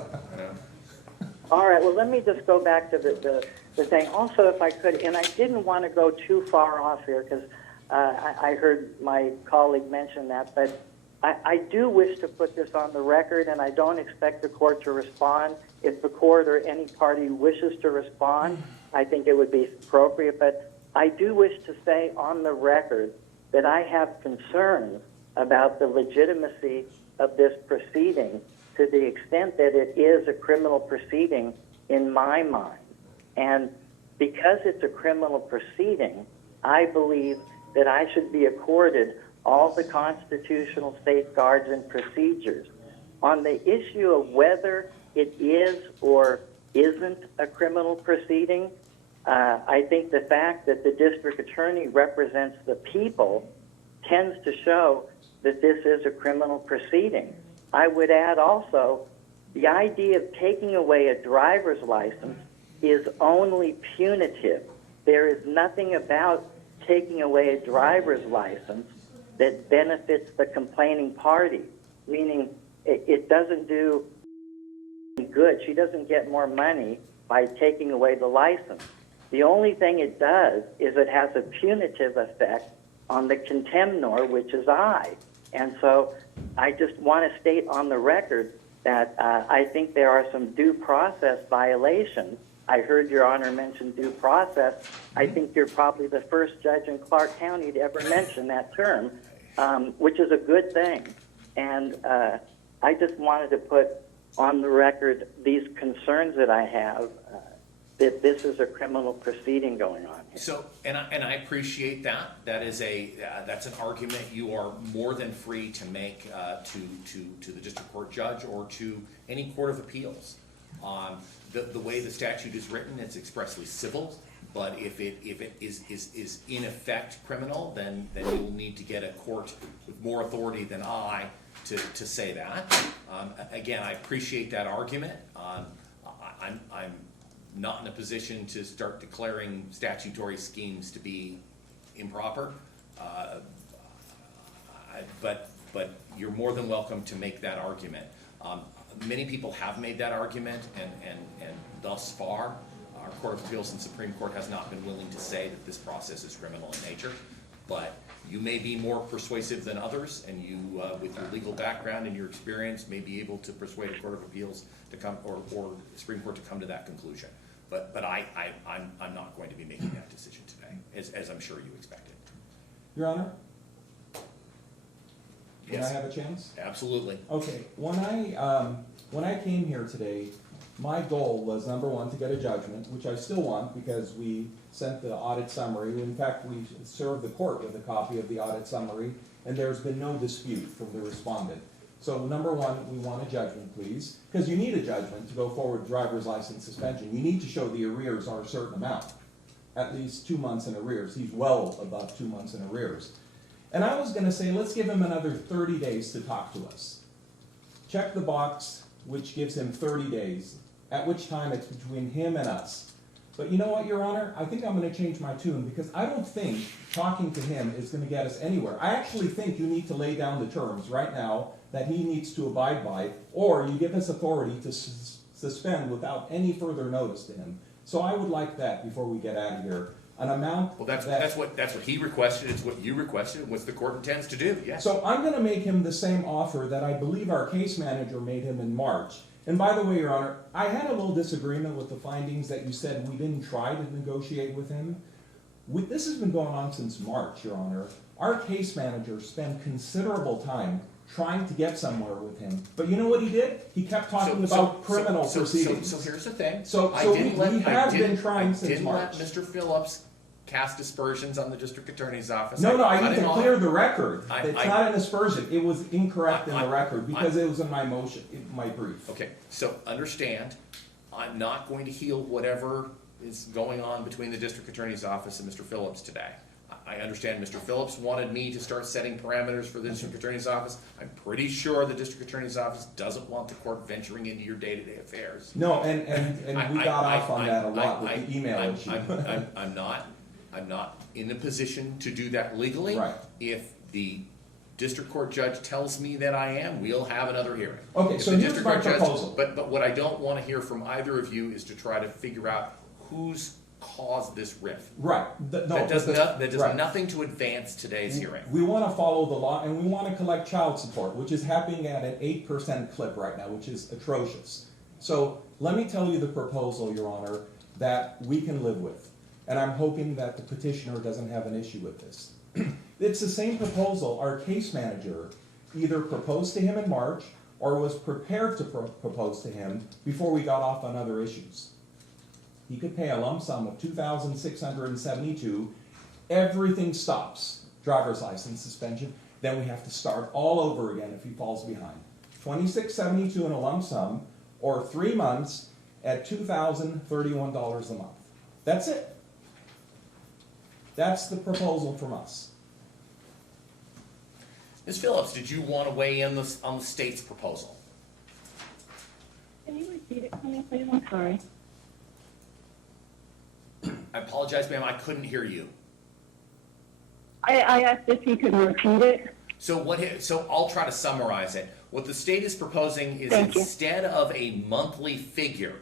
All right, well, let me just go back to the thing. Also, if I could, and I didn't want to go too far off here because I heard my colleague mention that, but I do wish to put this on the record, and I don't expect the court to respond. If the court or any party wishes to respond, I think it would be appropriate, but I do wish to say on the record that I have concerns about the legitimacy of this proceeding to the extent that it is a criminal proceeding in my mind. And because it's a criminal proceeding, I believe that I should be accorded all the constitutional safeguards and procedures. On the issue of whether it is or isn't a criminal proceeding, I think the fact that the district attorney represents the people tends to show that this is a criminal proceeding. I would add also, the idea of taking away a driver's license is only punitive. There is nothing about taking away a driver's license that benefits the complaining party, meaning it doesn't do good. She doesn't get more money by taking away the license. The only thing it does is it has a punitive effect on the contemnor, which is I. And so I just want to state on the record that I think there are some due process violations. I heard Your Honor mention due process. I think you're probably the first judge in Clark County to ever mention that term, which is a good thing. And I just wanted to put on the record these concerns that I have, that this is a criminal proceeding going on here. So, and I appreciate that. That is that's an argument you are more than free to make to the district court judge or to any court of appeals. The way the statute is written, it's expressly civil, but if it is in effect criminal, then you will need to get a court with more authority than I to say that. Again, I appreciate that argument. I'm not in a position to start declaring statutory schemes to be improper, but you're more than welcome to make that argument. Many people have made that argument, and thus far, our Court of Appeals and Supreme Court has not been willing to say that this process is criminal in nature. But you may be more persuasive than others, and you, with your legal background and your experience, may be able to persuade a Court of Appeals to come, or Supreme Court to come to that conclusion. But I'm not going to be making that decision today, as I'm sure you expected. Your Honor? Can I Yes. have a chance? Absolutely. Okay, when I came here today, my goal was, number one, to get a judgment, which I still want because we sent the audit summary. In fact, we served the court with a copy of the audit summary, and there's been no dispute from the respondent. So number one, we want a judgment, please, because you need a judgment to go forward driver's license suspension. You need to show the arrears are a certain amount, at least 2 months in arrears. He's well above 2 months in arrears. And I was going to say, let's give him another 30 days to talk to us. Check the box, which gives him 30 days, at which time it's between him and us. But you know what, Your Honor? I think I'm going to change my tune because I don't think talking to him is going to get us anywhere. I actually think you need to lay down the terms right now that he needs to abide by, or you give us authority to suspend without any further notice to him. So I would like that before we get out of here. An amount. Well, that's what he requested. It's what you requested. What the court intends to do. Yes. So I'm going to make him the same offer that I believe our case manager made him in March. And by the way, Your Honor, I had a little disagreement with the findings that you said we didn't try to negotiate with him. This has been going on since March, Your Honor. Our case manager spent considerable time trying to get somewhere with him. But you know what he did? He kept talking about criminal proceedings. So here's the thing. So I we didn't let- we I have didn't- been trying since I didn't March. let Mr. Phillips cast aspersions on the district attorney's office. No, I cut need him to off. clear the record. I- It's I- not an aspersion. It was incorrect in I- the record because it was in my motion, in my brief. Okay, so understand, I'm not going to heal whatever is going on between the district attorney's office and Mr. Phillips today. I understand Mr. Phillips wanted me to start setting parameters for the district attorney's office. I'm pretty sure the district attorney's office doesn't want the court venturing into your day-to-day affairs. No, and we got off on that a lot with I- the email I'm- issue. I'm not in a position to do that legally. Right. If the district court judge tells me that I am, we'll have another hearing. Okay, If so the here's district my court judge- proposal. But what I don't wanna hear from either of you is to try to figure out who's caused this rift. Right. That does right. nothing to advance today's hearing. We want to follow the law, and we want to collect child support, which is happening at an 8% clip right now, which is atrocious. So let me tell you the proposal, Your Honor, that we can live with. And I'm hoping that the petitioner doesn't have an issue with this. It's the same proposal our case manager either proposed to him in March or was prepared to propose to him before we got off on other issues. He could pay a lump sum of $2,672. Everything stops. Driver's license suspension. Then we have to start all over again if he falls behind. $2,672 in a lump sum, or 3 months at $2,031 a month. That's it. That's the proposal from us. Ms. Phillips, did you wanna weigh in on the state's proposal? Can you repeat it for me, please? I'm sorry. I apologize, ma'am, I couldn't hear you. I asked if you could repeat it. So I'll try to summarize it. What the state is proposing is Thank you. instead of a monthly figure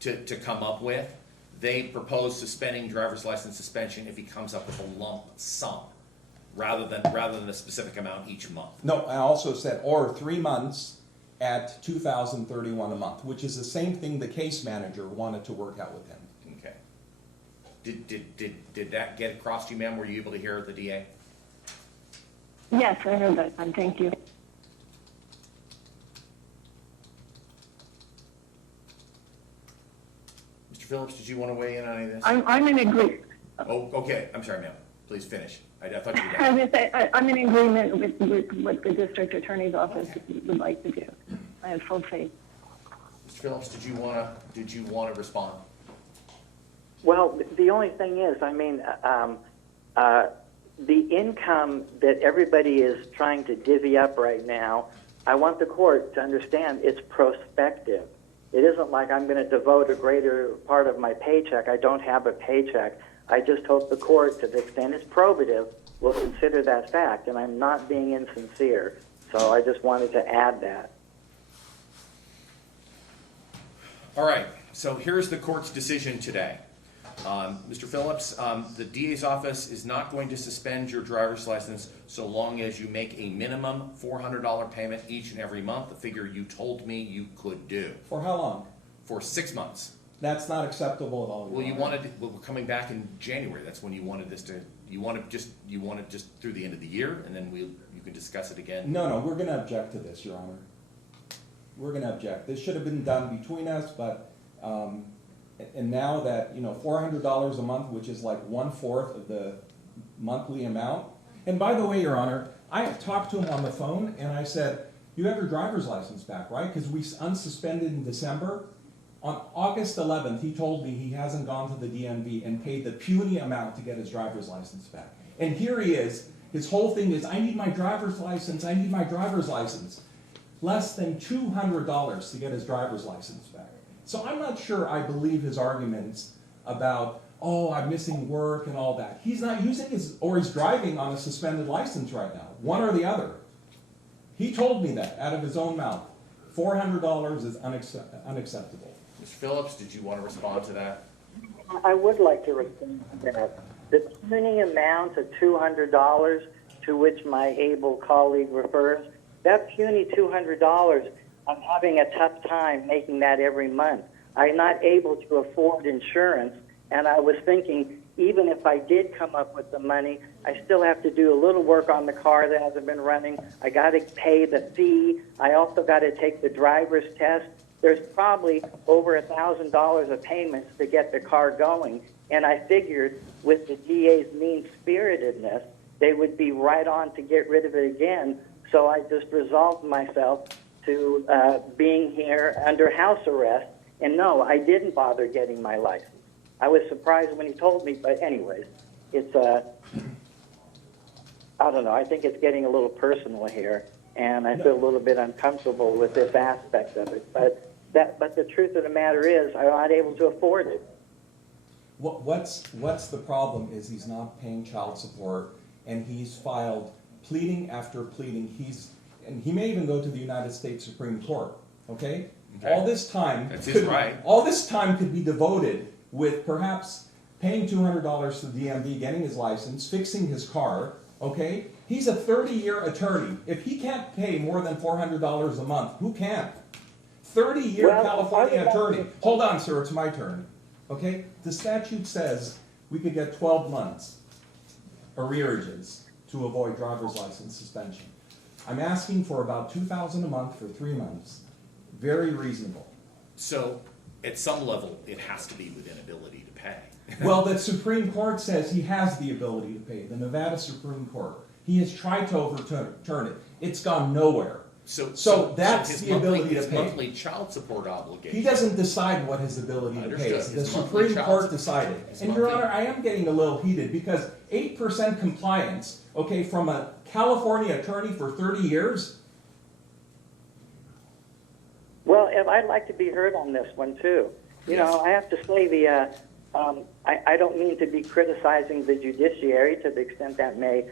to come up with, they propose suspending driver's license suspension if he comes up with a lump sum, rather than a specific amount each month. No, I also said, or 3 months at $2,031 a month, which is the same thing the case manager wanted to work out with him. Okay. Did that get across to you, ma'am? Were you able to hear the DA? Yes, I heard that. Thank you. Mr. Phillips, did you want to weigh in on any of this? I'm in agreement. Oh, okay, I'm sorry, ma'am. Please finish. I thought you were I done. was gonna say, I'm in agreement with what the district attorney's office would like to do. I have full faith. Mr. Phillips, did you want to respond? Well, the only thing is, I mean, the income that everybody is trying to divvy up right now, I want the court to understand it's prospective. It isn't like I'm going to devote a greater part of my paycheck. I don't have a paycheck. I just hope the court, to the extent it's probative, will consider that fact, and I'm not being insincere. So I just wanted to add that. All right, so here's the court's decision today. Mr. Phillips, the DA's office is not going to suspend your driver's license so long as you make a minimum $400 payment each and every month, the figure you told me you could do, For how long? for 6 months. That's not acceptable at all. Your Well, you Honor. we're coming back in January, that's when you wanted this to, you want it just through the end of the year, and then you can discuss it again? No, we're going to object to this, Your Honor. We're going to object. This should have been done between us, but, and now that, $400 a month, which is like 1/4 of the monthly amount. And by the way, Your Honor, I have talked to him on the phone, and I said, you have your driver's license back, right? Because we unsuspended in December. On August 11th, he told me he hasn't gone to the DMV and paid the puny amount to get his driver's license back. And here he is. His whole thing is, I need my driver's license, I need my driver's license. Less than $200 to get his driver's license back. So I'm not sure I believe his arguments about, oh, I'm missing work and all that. He's not using he's driving on a suspended license right now, one or the other. He told me that out of his own mouth. $400 is unacceptable. Mr. Phillips, did you want to respond to that? I would like to respond to that. The puny amount of $200 to which my able colleague refers, that puny $200, I'm having a tough time making that every month. I'm not able to afford insurance, and I was thinking, even if I did come up with the money, I still have to do a little work on the car that hasn't been running. I got to pay the fee. I also got to take the driver's test. There's probably over $1,000 of payments to get the car going. And I figured with the DA's mean-spiritedness, they would be right on to get rid of it again. So I just resolved myself to being here under house arrest. And no, I didn't bother getting my license. I was surprised when he told me, but anyways, it's, I don't know, I think it's getting a little personal here, and I feel a little bit uncomfortable with this aspect of it. But the truth of the matter is, I'm not able to afford it. What's the problem is he's not paying child support, and he's filed pleading after pleading. And he may even go to the United States Supreme Court, okay? All this time, That's his right. all this time could be devoted with perhaps paying $200 to the DMV, getting his license, fixing his car, okay? He's a 30-year attorney. If he can't pay more than $400 a month, who can? 30-year Well, California attorney. Hold on, sir, it's my turn, okay? The statute says we could get 12 months arrearages to avoid driver's license suspension. I'm asking for about $2,000 a month for 3 months. Very reasonable. So, at some level, it has to be within ability to pay. Well, the Supreme Court says he has the ability to pay, the Nevada Supreme Court. He has tried to overturn it. It's gone nowhere. So that's his the ability to his pay. monthly child support obligation. He doesn't decide what his ability to pay is. Understood. The His monthly Supreme child Court support- decided. his And Your monthly- Honor, I am getting a little heated because 8% compliance, okay, from a California attorney for 30 years, Well, if I'd like to be heard on this one too. You Yes. know, I have to say I don't mean to be criticizing the judiciary to the extent that may,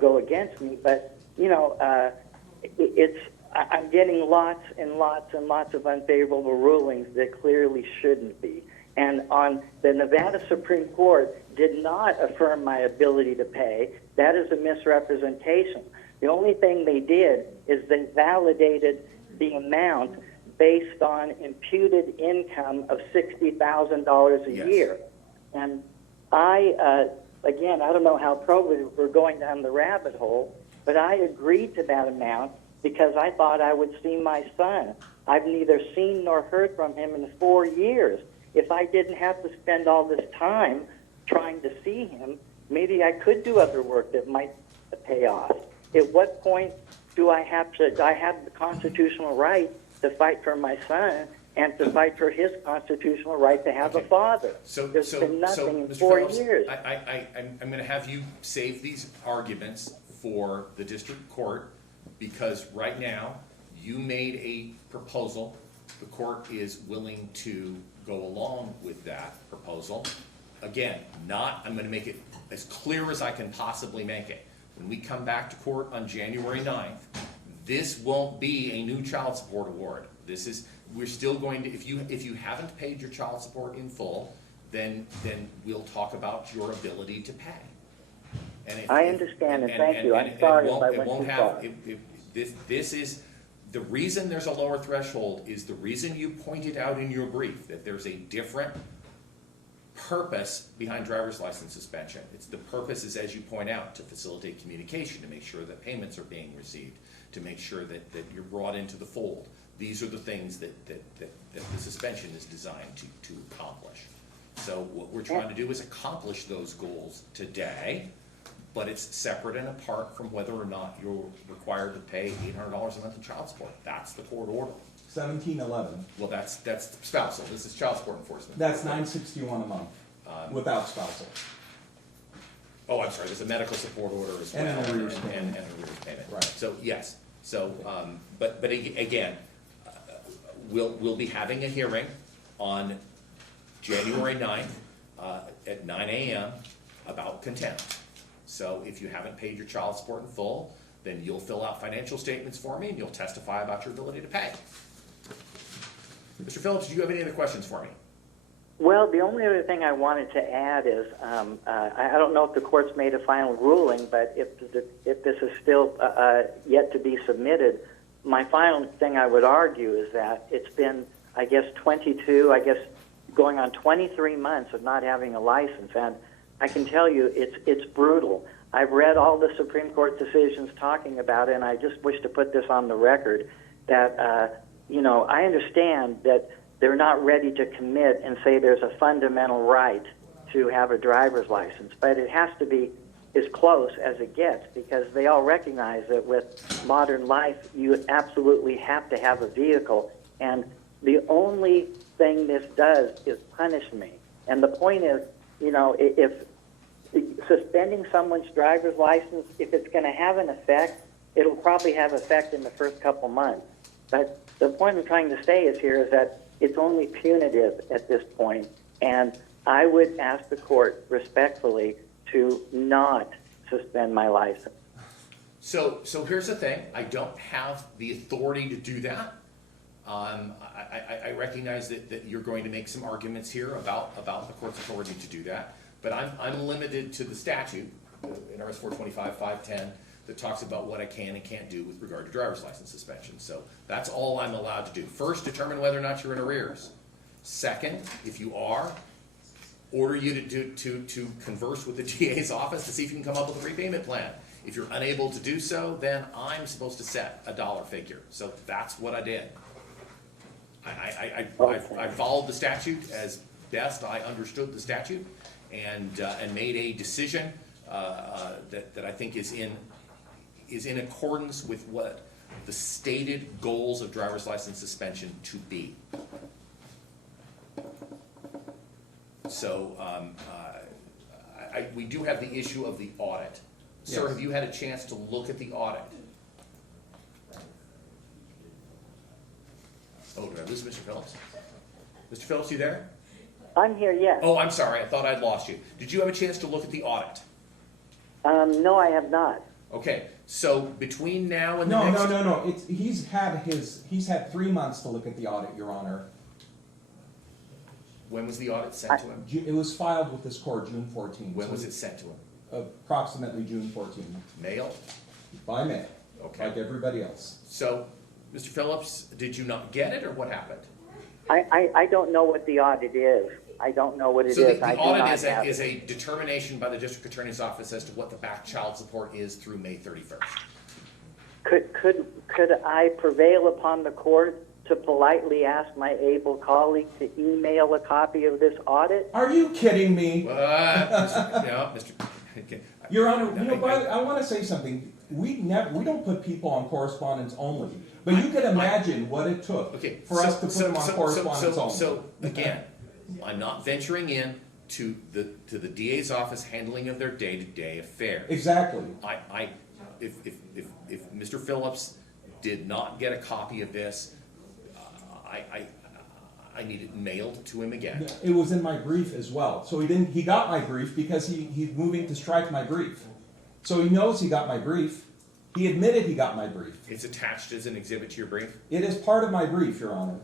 go against me, but I'm getting lots and lots and lots of unfavorable rulings that clearly shouldn't be. And on the Nevada Supreme Court did not affirm my ability to pay. That is a misrepresentation. The only thing they did is they validated the amount based on imputed income of $60,000 a Yes. year. And again, I don't know how probably we're going down the rabbit hole, but I agreed to that amount because I thought I would see my son. I've neither seen nor heard from him in 4 years. If I didn't have to spend all this time trying to see him, maybe I could do other work that might pay off. At what point do I have the constitutional right to fight for my son and to fight for his constitutional right to have a father? There's been nothing in Mr. 4 Phillips, years. I'm going to have you save these arguments for the district court because right now you made a proposal. The court is willing to go along with that proposal. Again, I'm going to make it as clear as I can possibly make it. When we come back to court on January 9th, this won't be a new child support award. We're still going to, if you haven't paid your child support in full, then we'll talk about your ability to pay. I understand, and thank you. I'm sorry if I went too far. This is, the reason there's a lower threshold is the reason you pointed out in your brief, that there's a different purpose behind driver's license suspension. The purpose is, as you point out, to facilitate communication, to make sure that payments are being received, to make sure that you're brought into the fold. These are the things that the suspension is designed to accomplish. So what we're trying to do is accomplish those goals today, but it's separate and apart from whether or not you're required to pay $800 a month in child support. That's the court order. 1711. Well, that's spousal. This is child support enforcement. That's $961 a month without spousal. Oh, I'm sorry, there's a medical support order as well. And an arrears and payment. an arrears payment. Right. So, yes, but again, we'll be having a hearing on January 9th at 9 a.m. about contempt. So if you haven't paid your child support in full, then you'll fill out financial statements for me and you'll testify about your ability to pay. Mr. Phillips, do you have any other questions for me? Well, the only other thing I wanted to add is I don't know if the court's made a final ruling, but if this is still yet to be submitted, my final thing I would argue is that it's been, going on 23 months of not having a license. And I can tell you it's brutal. I've read all the Supreme Court decisions talking about it, and I just wish to put this on the record that, I understand that they're not ready to commit and say there's a fundamental right to have a driver's license, but it has to be as close as it gets, because they all recognize that with modern life, you absolutely have to have a vehicle, and the only thing this does is punish me. And the point is, if suspending someone's driver's license, if it's going to have an effect, it'll probably have effect in the first couple months. But the point I'm trying to say is that it's only punitive at this point, and I would ask the court respectfully to not suspend my license. So here's the thing, I don't have the authority to do that. I recognize that you're going to make some arguments here about the court's authority to do that, but I'm limited to the statute, NRS 425, 510, that talks about what I can and can't do with regard to driver's license suspension. So that's all I'm allowed to do. First, determine whether or not you're in arrears. Second, if you are, order you to converse with the DA's office to see if you can come up with a repayment plan. If you're unable to do so, then I'm supposed to set a dollar figure. So that's what I did. I followed the statute as best I understood the statute, and made a decision that I think is in accordance with what the stated goals of driver's license suspension to be. So we do have the issue of the audit. Sir, Yes. have you had a chance to look at the audit? Oh, did I lose Mr. Phillips? Mr. Phillips, you there? I'm here, yes. Oh, I'm sorry, I thought I'd lost you. Did you have a chance to look at the audit? No, I have not. Okay, so between now and the No, next... no. He's had 3 months to look at the audit, Your Honor. When was the audit sent to him? It was filed with this court June 14th. When was it sent to him? Approximately June 14th, Mail? by mail, Okay. like everybody else. So, Mr. Phillips, did you not get it, or what happened? I don't know what the audit is. I don't know what it So is. the I do audit not is have it. a determination by the district attorney's office as to what the back child support is through May 31st. Could I prevail upon the court to politely ask my able colleague to email a copy of this audit? Are you kidding me? Mr. Your Honor, I want to say something. We don't put people on correspondence only, but you can imagine what it took for us to put them on correspondence only. So again, I'm not venturing in to the DA's office handling of their day-to-day affairs. Exactly. If Mr. Phillips did not get a copy of this, I need it mailed to him again. It was in my brief as well. So he got my brief because he's moving to strike my brief. So he knows he got my brief. He admitted he got my brief. It's attached as an exhibit to your brief? It is part of my brief, Your Honor.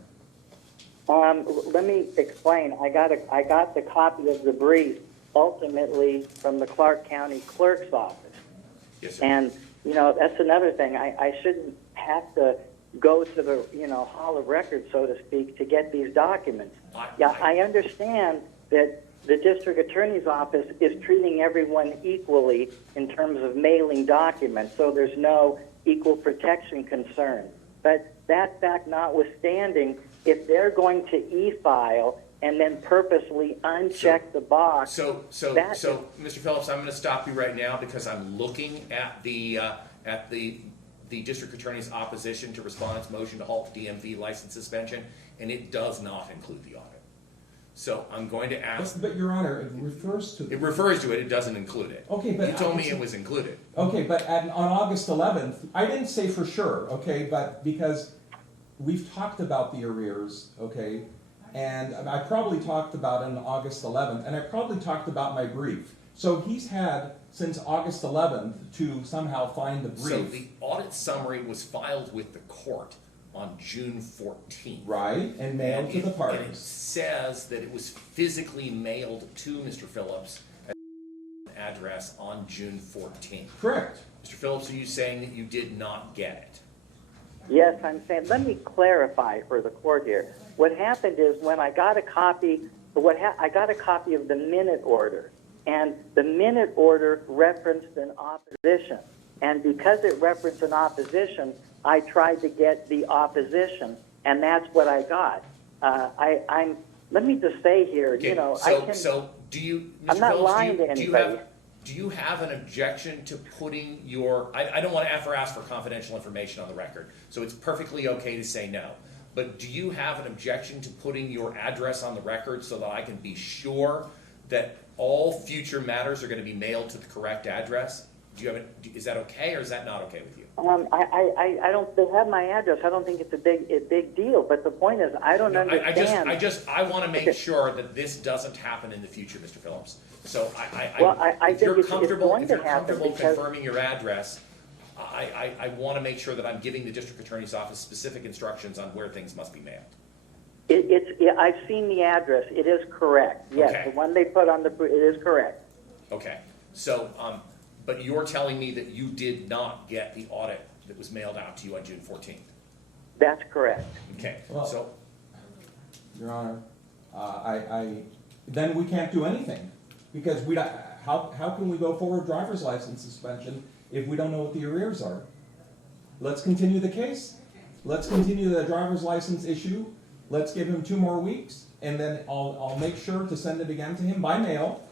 Let me explain. I got the copy of the brief ultimately from the Clark County Clerk's office. Yes, sir. And, that's another thing. I shouldn't have to go to the, Hall of Records, so to speak, to get these documents. I understand that the district attorney's office is treating everyone equally in terms of mailing documents, so there's no equal protection concern. But that fact notwithstanding, if they're going to e-file and then purposely uncheck the box... So, Mr. Phillips, I'm going to stop you right now because I'm looking at the district attorney's opposition to respondent's motion to halt DMV license suspension, and it does not include the audit. So I'm going to ask... But Your Honor, it refers to... It refers to it, it doesn't include it. Okay, but... You told me it was included. Okay, but on August 11th, I didn't say for sure, okay, but because we've talked about the arrears, okay, and I probably talked about it on August 11th, and I probably talked about my brief. So he's had since August 11th to somehow find the brief. So the audit summary was filed with the court on June 14th. Right, and mailed to the And it parties. says that it was physically mailed to Mr. Phillips at an address on June 14th. Correct. Mr. Phillips, are you saying that you did not get it? Yes, I'm saying, let me clarify for the court here. What happened is when I got a copy, I got a copy of the minute order, and the minute order referenced an opposition. And because it referenced an opposition, I tried to get the opposition, and that's what I got. Let me just say here, Okay, you know, so do you, Mr. I'm not Phillips, lying to anybody. do you have an objection to putting your, I don't want to ever ask for confidential information on the record, so it's perfectly okay to say no. But do you have an objection to putting your address on the record so that I can be sure that all future matters are going to be mailed to the correct address? Do you have is that okay, or is that not okay with you? I don't. They have my address. I don't think it's a big deal. But the point is, I don't understand. I want to make sure that this doesn't happen in the future, Mr. Phillips. So I if you're think it's comfortable, going if to you're happen comfortable because confirming your address, I want to make sure that I'm giving the district attorney's office specific instructions on where things must be mailed. I've seen the address. It is correct. Yes, Okay. the one they put on it is correct. Okay, so, but you're telling me that you did not get the audit that was mailed out to you on June 14th? That's correct. Okay, Well- so, Your Honor, then we can't do anything, because how can we go forward driver's license suspension if we don't know what the arrears are? Let's continue the case. Let's continue the driver's license issue. Let's give him 2 more weeks, and then I'll make sure to send it again to him by mail,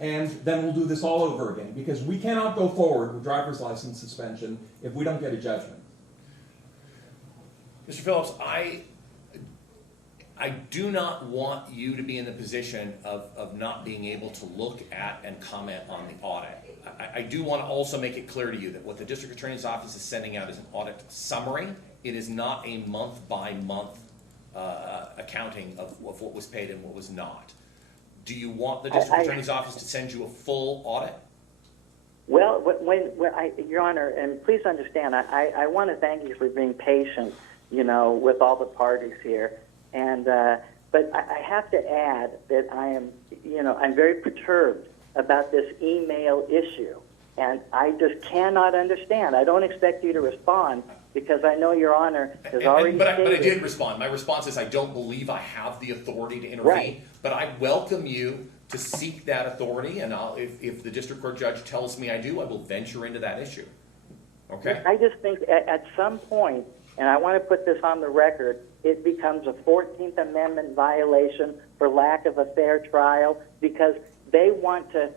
and then we'll do this all over again, because we cannot go forward with driver's license suspension if we don't get a judgment. Mr. Phillips, I do not want you to be in the position of not being able to look at and comment on the audit. I do want to also make it clear to you that what the district attorney's office is sending out is an audit summary. It is not a month-by-month accounting of what was paid and what was not. Do you want the district attorney's office to send you a full audit? Well, Your Honor, and please understand, I want to thank you for being patient, you know, with all the parties here. And but I have to add that I am, you know, I'm very perturbed about this email issue, and I just cannot understand. I don't expect you to respond because I know Your Honor has already But I stated. did respond. My response is I don't believe I have the authority to intervene, Right. but I welcome you to seek that authority, and if the district court judge tells me I do, I will venture into that issue. Okay? I just think at some point, and I want to put this on the record, it becomes a 14th Amendment violation for lack of a fair trial because they want to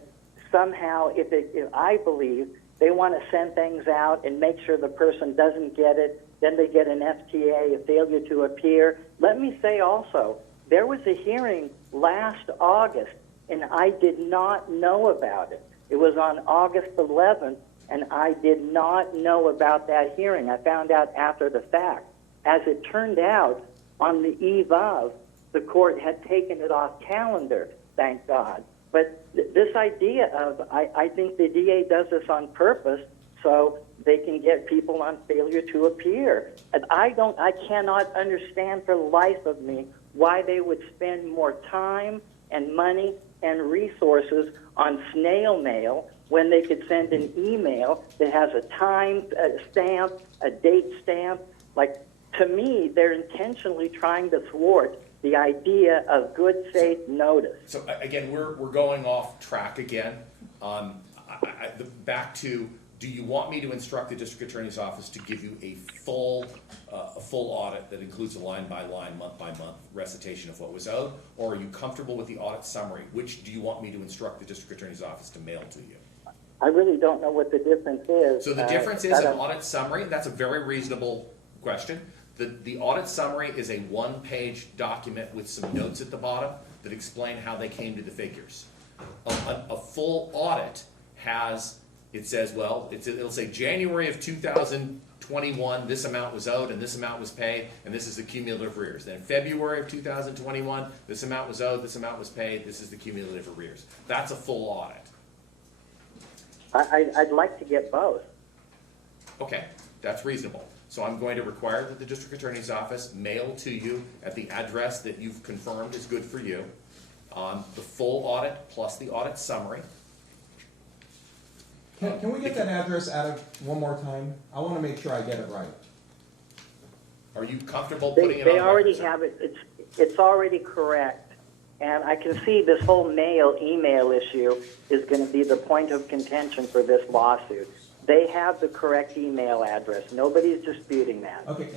somehow, if I believe, they want to send things out and make sure the person doesn't get it. Then they get an FTA, a failure to appear. Let me say also, there was a hearing last August, and I did not know about it. It was on August 11th, and I did not know about that hearing. I found out after the fact. As it turned out, on the eve of, the court had taken it off calendar, thank God. But this idea of, I think the DA does this on purpose so they can get people on failure to appear. And I cannot understand for the life of me why they would spend more time and money and resources on snail mail when they could send an email that has a time stamp, a date stamp. Like, to me, they're intentionally trying to thwart the idea of good faith notice. So again, we're going off track again. Back to, do you want me to instruct the district attorney's office to give you a full audit that includes a line-by-line, month-by-month recitation of what was owed? Or are you comfortable with the audit summary? Which do you want me to instruct the district attorney's office to mail to you? I really don't know what the difference is. So the difference is an audit summary. That's a very reasonable question. The audit summary is a one-page document with some notes at the bottom that explain how they came to the figures. A full audit has, it says, well, it'll say January of 2021, this amount was owed and this amount was paid, and this is the cumulative arrears. Then February of 2021, this amount was owed, this amount was paid, this is the cumulative arrears. That's a full audit. I'd like to get both. Okay, that's reasonable. So I'm going to require that the district attorney's office mail to you at the address that you've confirmed is good for you, the full audit plus the audit summary. Can we get that address added one more time? I want to make sure I get it right. Are you comfortable putting it on They the already record, sir? have it. It's already correct. And I can see this whole email issue is going to be the point of contention for this lawsuit. They have the correct email address. Nobody's disputing that. Okay,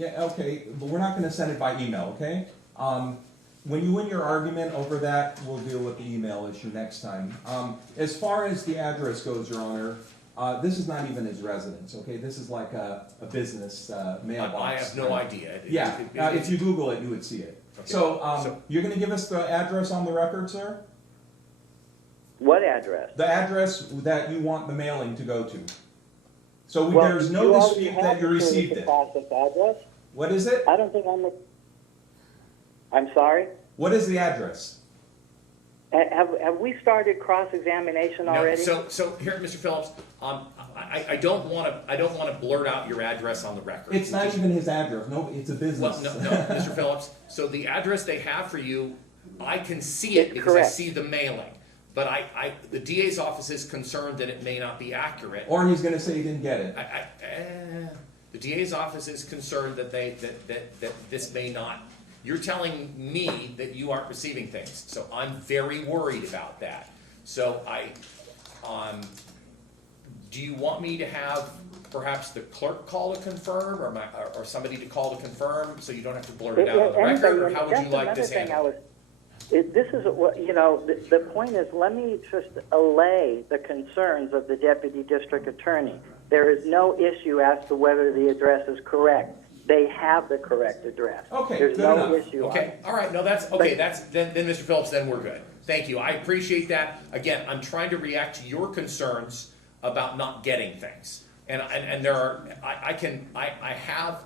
okay, but we're not gonna send it by email, okay? When you win your argument over that, we'll deal with the email issue next time. As far as the address goes, Your Honor, this is not even his residence, okay? This is like a business mailbox. I have no idea. Yeah, if you Google it, you would see it. Okay. So, you're gonna give us the address on the record, sir? What address? The address that you want the mailing to go to. So Well, there's you no already dispute have that you the received service it. process address? What is it? I don't think I'm sorry? What is the address? Have we started cross-examination already? No, so here, Mr. Phillips, I don't wanna blurt out your address on the record. It's not even his address. No, it's a business. Well, no, Mr. Phillips, so the address they have for you, I can see it It's because correct. I see the mailing. But the DA's office is concerned that it may not be accurate. Or he's gonna say he didn't get it. The DA's office is concerned that this may not, you're telling me that you aren't receiving things, so I'm very worried about that. So do you want me to have perhaps the clerk call to confirm, or somebody to call to confirm, so you don't have to blurt it out on the record, or how would you like this handled? This is what, the point is, let me just allay the concerns of the Deputy District Attorney. There is no issue as to whether the address is correct. They have the correct address. Okay, There's good no enough. issue on Okay, it. all right, no, then Mr. Phillips, then we're good. Thank you, I appreciate that. Again, I'm trying to react to your concerns about not getting things. And there are, I have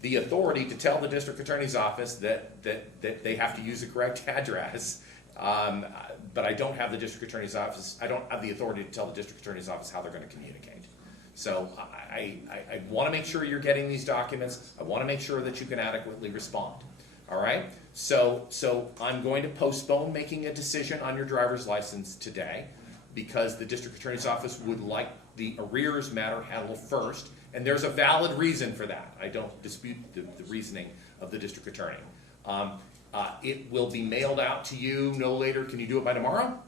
the authority to tell the district attorney's office that they have to use the correct address. But I don't have the district attorney's office, I don't have the authority to tell the district attorney's office how they're gonna communicate. So I wanna make sure you're getting these documents, I wanna make sure that you can adequately respond. All right, so I'm going to postpone making a decision on your driver's license today because the district attorney's office would like the arrears matter handled first, and there's a valid reason for that. I don't dispute the reasoning of the district attorney. It will be mailed out to you no later, can you do it by tomorrow?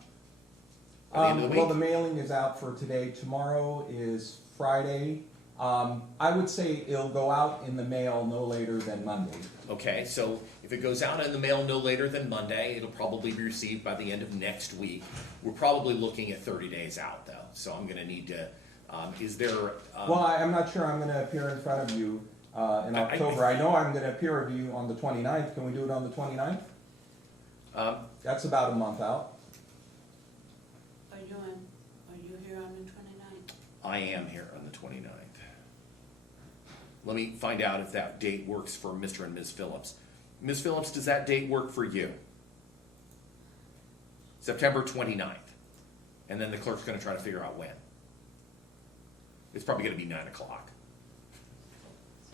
By the end of the Well, week? the mailing is out for today. Tomorrow is Friday. I would say it'll go out in the mail no later than Monday. Okay, so if it goes out in the mail no later than Monday, it'll probably be received by the end of next week. We're probably looking at 30 days out though, so I'm gonna need to, is there? Well, I'm not sure I'm gonna appear in front of you in October. I know I'm gonna appear with you on the 29th. Can we do it on the 29th? That's about a month out. Are you here on the 29th? I am here on the 29th. Let me find out if that date works for Mr. and Ms. Phillips. Ms. Phillips, does that date work for you? September 29th. And then the clerk's gonna try to figure out when. It's probably gonna be 9 o'clock.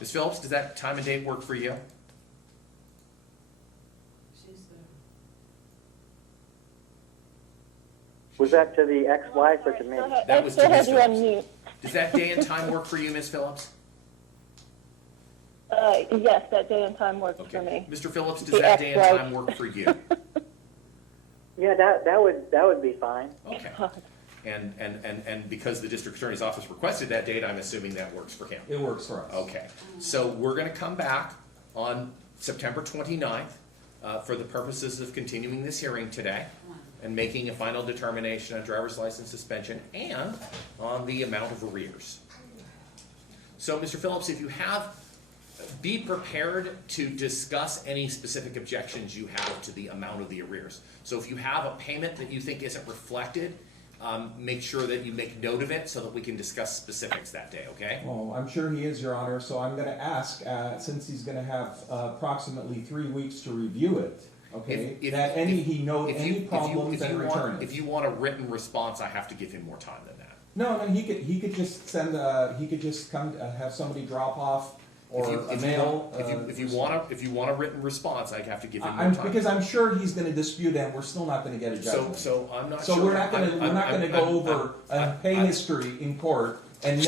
Ms. Phillips, does that time and date work for you? She's there. Was that to the ex-wife or to me? That was to still Ms. have you on Phillips. mute. Does that day and time work for you, Ms. Phillips? Yes, that day and time works for Okay. me. Mr. Phillips, does The that day and ex-wife. time work for you? Yeah, that would be fine. Okay. And because the district attorney's office requested that date, I'm assuming that works for him. It works for us. Okay, so we're gonna come back on September 29th for the purposes of continuing this hearing today and making a final determination on driver's license suspension and on the amount of arrears. So, Mr. Phillips, if you have, be prepared to discuss any specific objections you have to the amount of the arrears. So if you have a payment that you think isn't reflected, make sure that you make note of it so that we can discuss specifics that day, okay? Well, I'm sure he is, Your Honor, so I'm gonna ask, since he's gonna have approximately 3 weeks to review it, okay? That he note any problems and return it. If you want a written response, I have to give him more time than that. No, he could just send, he could just come, have somebody drop off or a mail. If you want a written response, I have to give him more time. Because I'm sure he's gonna dispute it, and we're still not gonna get a judgment. So I'm not sure. So we're not gonna go over a pay history in court and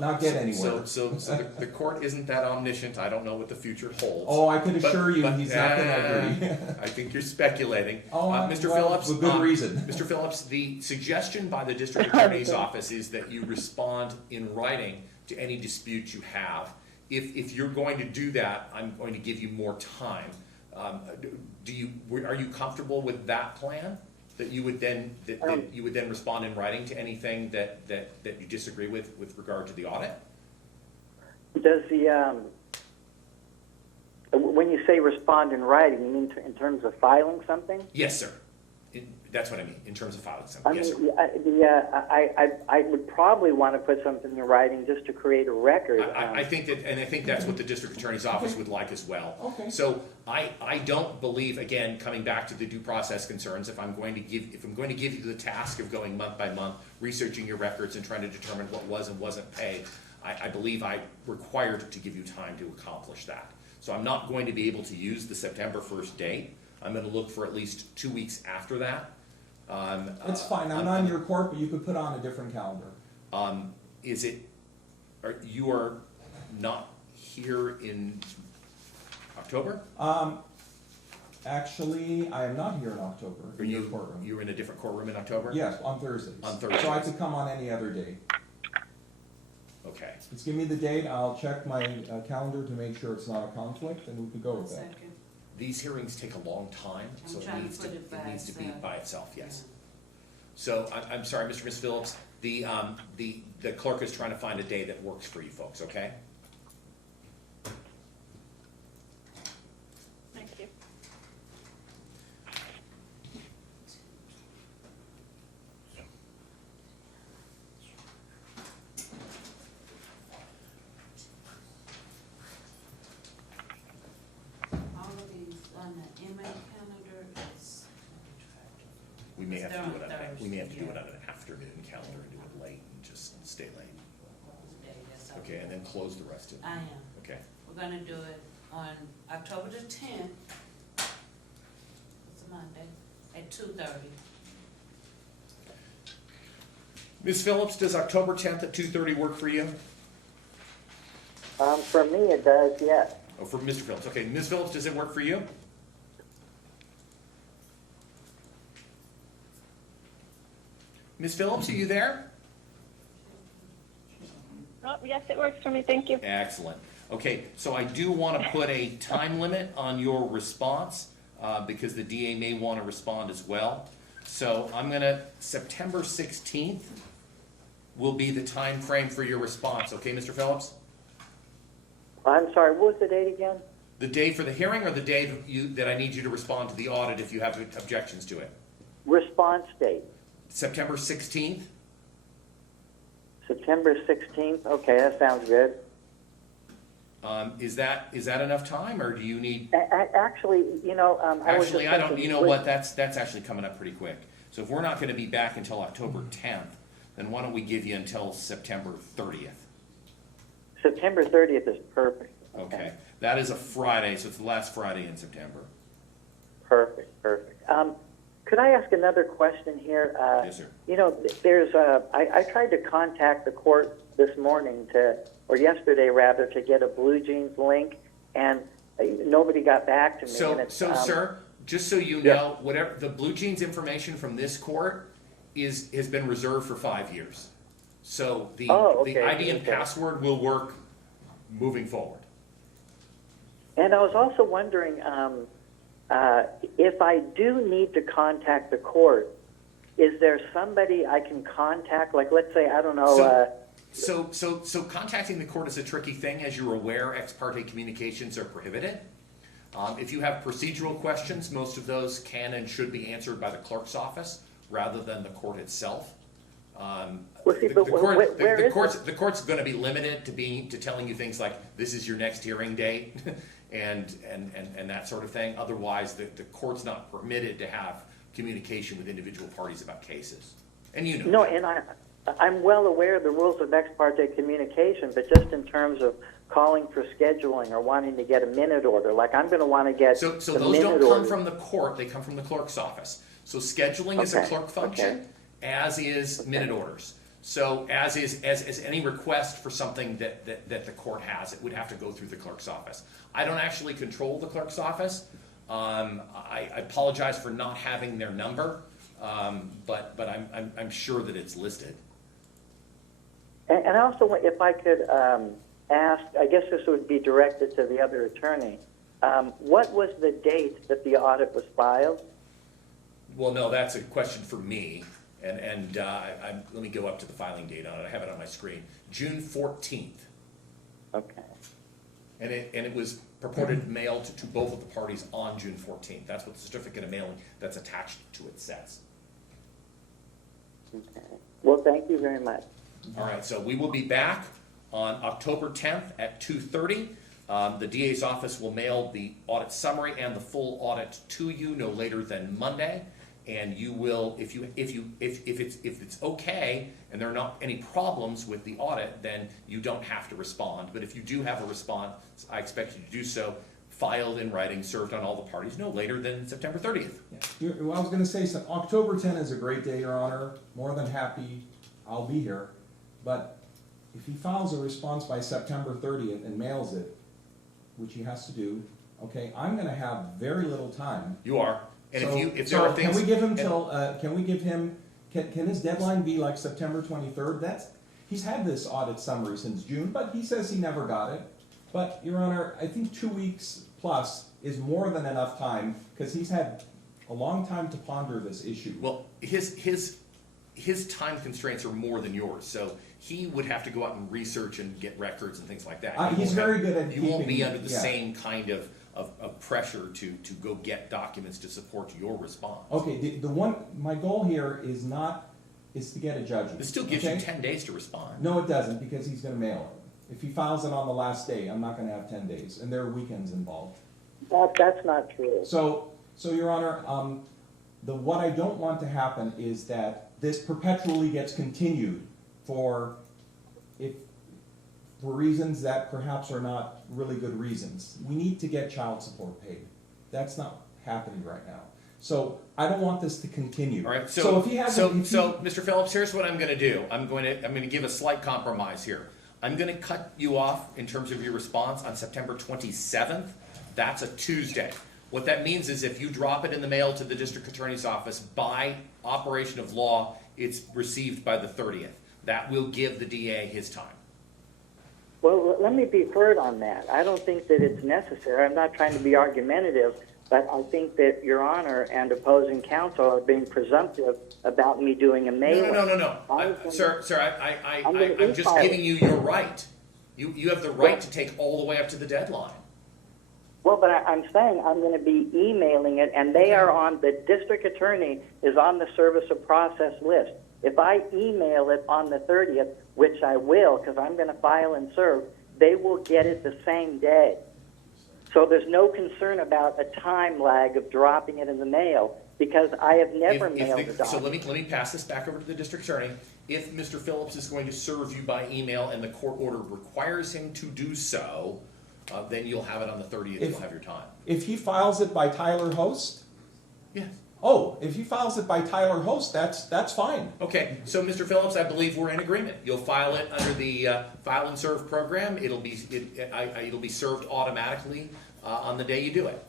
not get anywhere. So the court isn't that omniscient. I don't know what the future holds. Oh, I can assure you, But, he's not gonna agree. I think you're speculating. Oh, Mr. well, Phillips. with good reason. Mr. Phillips, the suggestion by the district attorney's office is that you respond in writing to any dispute you have. If you're going to do that, I'm going to give you more time. Are you comfortable with that plan? That you would then respond in writing to anything that you disagree with regard to the audit? Does the when you say respond in writing, you mean in terms of filing something? Yes, sir. That's what I mean, in terms of filing something. Yes, sir. I would probably want to put something in writing just to create a record. I think that's what the district attorney's office would like as well. Okay. So I don't believe, again, coming back to the due process concerns, if I'm going to give you the task of going month by month, researching your records and trying to determine what was and wasn't paid, I believe I'm required to give you time to accomplish that. So I'm not going to be able to use the September 1st date. I'm going to look for at least 2 weeks after that. It's fine, I'm not in your court, but you could put on a different calendar. You are not here in October? Actually, I am not here in October, Are in your you, courtroom. you're in a different courtroom in October? Yes, on Thursdays. On Thursdays. So I could come on any other day. Okay. Just give me the date, I'll check my calendar to make sure it's not a conflict, and we could go with that. Second. These hearings take a long time, I'm so it trying to needs to, put it by be itself. by itself, yes. So, I'm sorry, Mr. and Ms. Phillips, the clerk is trying to find a day that works for you folks, okay? Thank you. All of these on the MA calendar is. We may have to They're do on it on, Thursday, we may have to do yeah. it on an afternoon calendar and do it late and just stay late. That's Okay, and then close the rest of it. I am. Okay. We're gonna do it on October the 10th. It's a Monday, at 2:30. Ms. Phillips, does October 10th at 2:30 work for you? For me, it does, yes. Oh, for Mr. Phillips, okay. Ms. Phillips, does it work for you? Ms. Phillips, are you there? Oh, yes, it works for me, thank you. Excellent. Okay, so I do want to put a time limit on your response, because the DA may want to respond as well. So I'm gonna, September 16th will be the time frame for your response, okay, Mr. Phillips? I'm sorry, what was the date again? The day for the hearing or the day that I need you to respond to the audit if you have objections to it? Response date, September 16th? September 16th? Okay, that sounds good. Is that enough time, or do you need? Actually, I was Actually, just I don't. thinking, You know what? That's actually coming up pretty quick. So if we're not going to be back until October 10th, then why don't we give you until September 30th? September 30th is perfect. Okay. That is a Friday, so it's the last Friday in September. Perfect. Could I ask another question here? Yes, sir. There's I tried to contact the court this morning or yesterday rather, to get a Blue Jeans link, and nobody got back to me. And Sir, just so you know, whatever the Blue Jeans information from this court has been reserved for 5 years. So the ID and password will work moving forward. And I was also wondering if I do need to contact the court, is there somebody I can contact? Like, let's say, I don't know. So contacting the court is a tricky thing. As you're aware, ex parte communications are prohibited. If you have procedural questions, most of those can and should be answered by the clerk's office rather than the court itself. The court's going to be limited to telling you things like, this is your next hearing date and that sort of thing. Otherwise, the court's not permitted to have communication with individual parties about cases. And you know. No, and I'm well aware of the rules of ex parte communication, but just in terms of calling for scheduling or wanting to get a minute order, like I'm going to want to get so the those minute don't come order. from the court, they come from the clerk's office. So scheduling is a clerk function, as is minute orders. So as any request for something that the court has, it would have to go through the clerk's office. I don't actually control the clerk's office. I apologize for not having their number, but I'm sure that it's listed. And also, if I could ask, I guess this would be directed to the other attorney. What was the date that the audit was filed? Well, no, that's a question for me. And let me go up to the filing date on it. I have it on my screen. June 14th. Okay. And it was purported mailed to both of the parties on June 14th. That's what the certificate of mailing that's attached to it says. Okay. Well, thank you very much. All right, so we will be back on October 10th at 2:30. The DA's office will mail the audit summary and the full audit to you no later than Monday. And you will, if it's okay and there are not any problems with the audit, then you don't have to respond. But if you do have a response, I expect you to do so, filed in writing, served on all the parties no later than September 30th. Yeah. Well, I was gonna say, so October 10 is a great day, Your Honor, more than happy, I'll be here. But if he files a response by September 30th and mails it, which he has to do, okay, I'm gonna have very little time. You are. And So- if there are things. Can we give him till, can his deadline be like September 23rd? He's had this audit summary since June, but he says he never got it. But, Your Honor, I think 2 weeks plus is more than enough time, because he's had a long time to ponder this issue. Well, his time constraints are more than yours, so he would have to go out and research and get records and things like that. You He's won't very have- good at You won't be keeping- under the yeah. same kind of pressure to go get documents to support your response. Okay, my goal here is to get a judgment. This still gives you okay? 10 days to respond. No, it doesn't, because he's gonna mail it. If he files it on the last day, I'm not gonna have 10 days, and there are weekends involved. That's not true. So Your Honor, what I don't want to happen is that this perpetually gets continued for reasons that perhaps are not really good reasons. We need to get child support paid. That's not happening right now. So I don't want this to continue. All right, so if he has, Mr. Phillips, here's what I'm gonna do. I'm going to give a slight compromise here. I'm gonna cut you off in terms of your response on September 27th. That's a Tuesday. What that means is if you drop it in the mail to the district attorney's office, by operation of law, it's received by the 30th. That will give the DA his time. Well, let me be heard on that. I don't think that it's necessary. I'm not trying to be argumentative, but I think that Your Honor and opposing counsel are being presumptive about me doing a mailing. No. Sir, I'm just giving you your right. You have the right to take all the way up to the deadline. Well, but I'm saying I'm going to be emailing it, and they are on, the district attorney is on the service of process list. If I email it on the 30th, which I will, because I'm going to file and serve, they will get it the same day. So there's no concern about a time lag of dropping it in the mail, because I have never mailed a document. So let me pass this back over to the district attorney. If Mr. Phillips is going to serve you by email and the court order requires him to do so, then you'll have it on the 30th, you'll have your time. if he files it by Tyler Host, Yes. if he files it by Tyler Host, that's fine. Okay, so Mr. Phillips, I believe we're in agreement. You'll file it under the file and serve program. It'll be served automatically on the day you do it.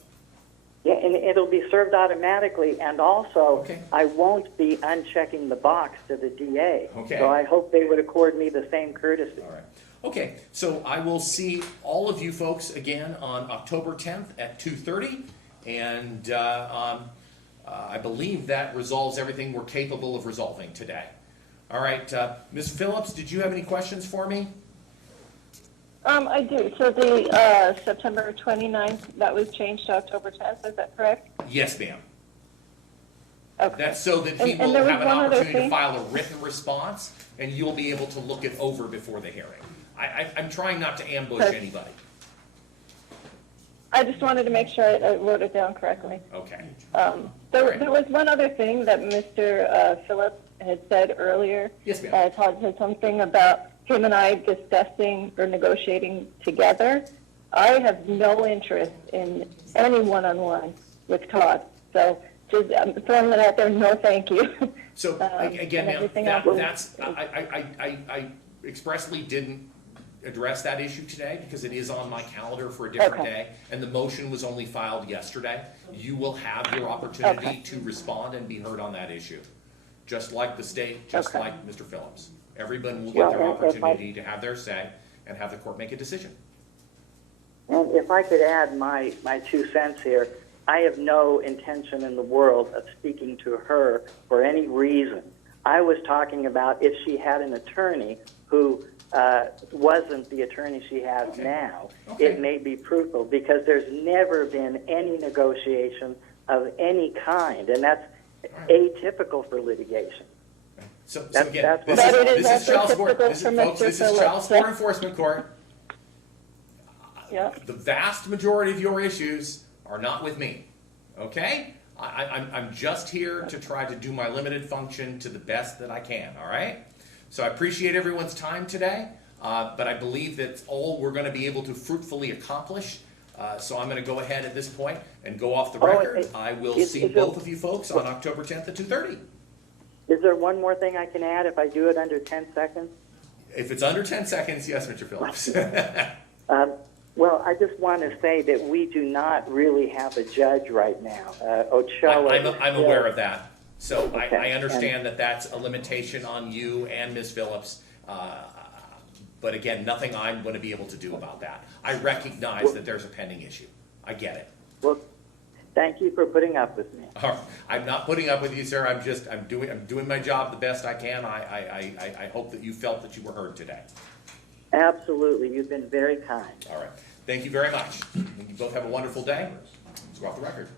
Yeah, and it'll be served automatically, and also Okay. I won't be unchecking the box to the DA. Okay. So I hope they would accord me the same courtesy. All right. Okay, so I will see all of you folks again on October 10th at 2:30, and I believe that resolves everything we're capable of resolving today. All right, Ms. Phillips, did you have any questions for me? I do. So the September 29th, that was changed to October 10th, is that correct? Yes, ma'am. Okay. That's so that he And will there was have an one other opportunity to thing. file a written response, and you'll be able to look it over before the hearing. I'm trying not to ambush Okay. anybody. I just wanted to make sure I wrote it down correctly. Okay. There was one other thing that Mr. Phillips had said earlier. Yes, ma'am. Todd said something about him and I discussing or negotiating together. I have no interest in any one-on-one with Todd. So just throwing that out there, no thank you. So again, and ma'am, everything else. I expressly didn't address that issue today because it is on my calendar for a different Okay. day, and the motion was only filed yesterday. You will have your opportunity Okay. to respond and be heard on that issue, just like the state, just Okay. like Mr. Phillips. Everyone will get their Well, if I- opportunity to have their say and have the court make a decision. And if I could add my 2 cents here, I have no intention in the world of speaking to her for any reason. I was talking about if she had an attorney who wasn't the attorney she has Okay. now, Okay. it may be fruitful because there's never been any negotiation of any kind, and that's atypical for litigation. So That's- again, that's this what- is, But it is this is also child support, typical this is, for folks, Mr. this is child Phillips. support enforcement court. Yeah. The vast majority of your issues are not with me, okay? I'm just here to try to do my limited function to the best that I can, all right? So I appreciate everyone's time today, but I believe that's all we're gonna be able to fruitfully accomplish. So I'm gonna go ahead at this point and go off the record. I will see is both it- of you folks on October 10th at 2:30. Is there one more thing I can add if I do it under 10 seconds? If it's under 10 seconds, yes, Mr. Phillips. Well, I just want to say that we do not really have a judge right now. Ochoa. I'm aware of that. So Okay, I understand that that's a limitation on you and Ms. Phillips. But again, nothing I'm going to be able to do about that. I recognize that there's a pending issue. I get it. Well, thank you for putting up with me. I'm not putting up with you, sir. I'm doing my job the best I can. I hope that you felt that you were heard today. Absolutely. You've been very kind. All right. Thank you very much. You both have a wonderful day. Let's go off the record.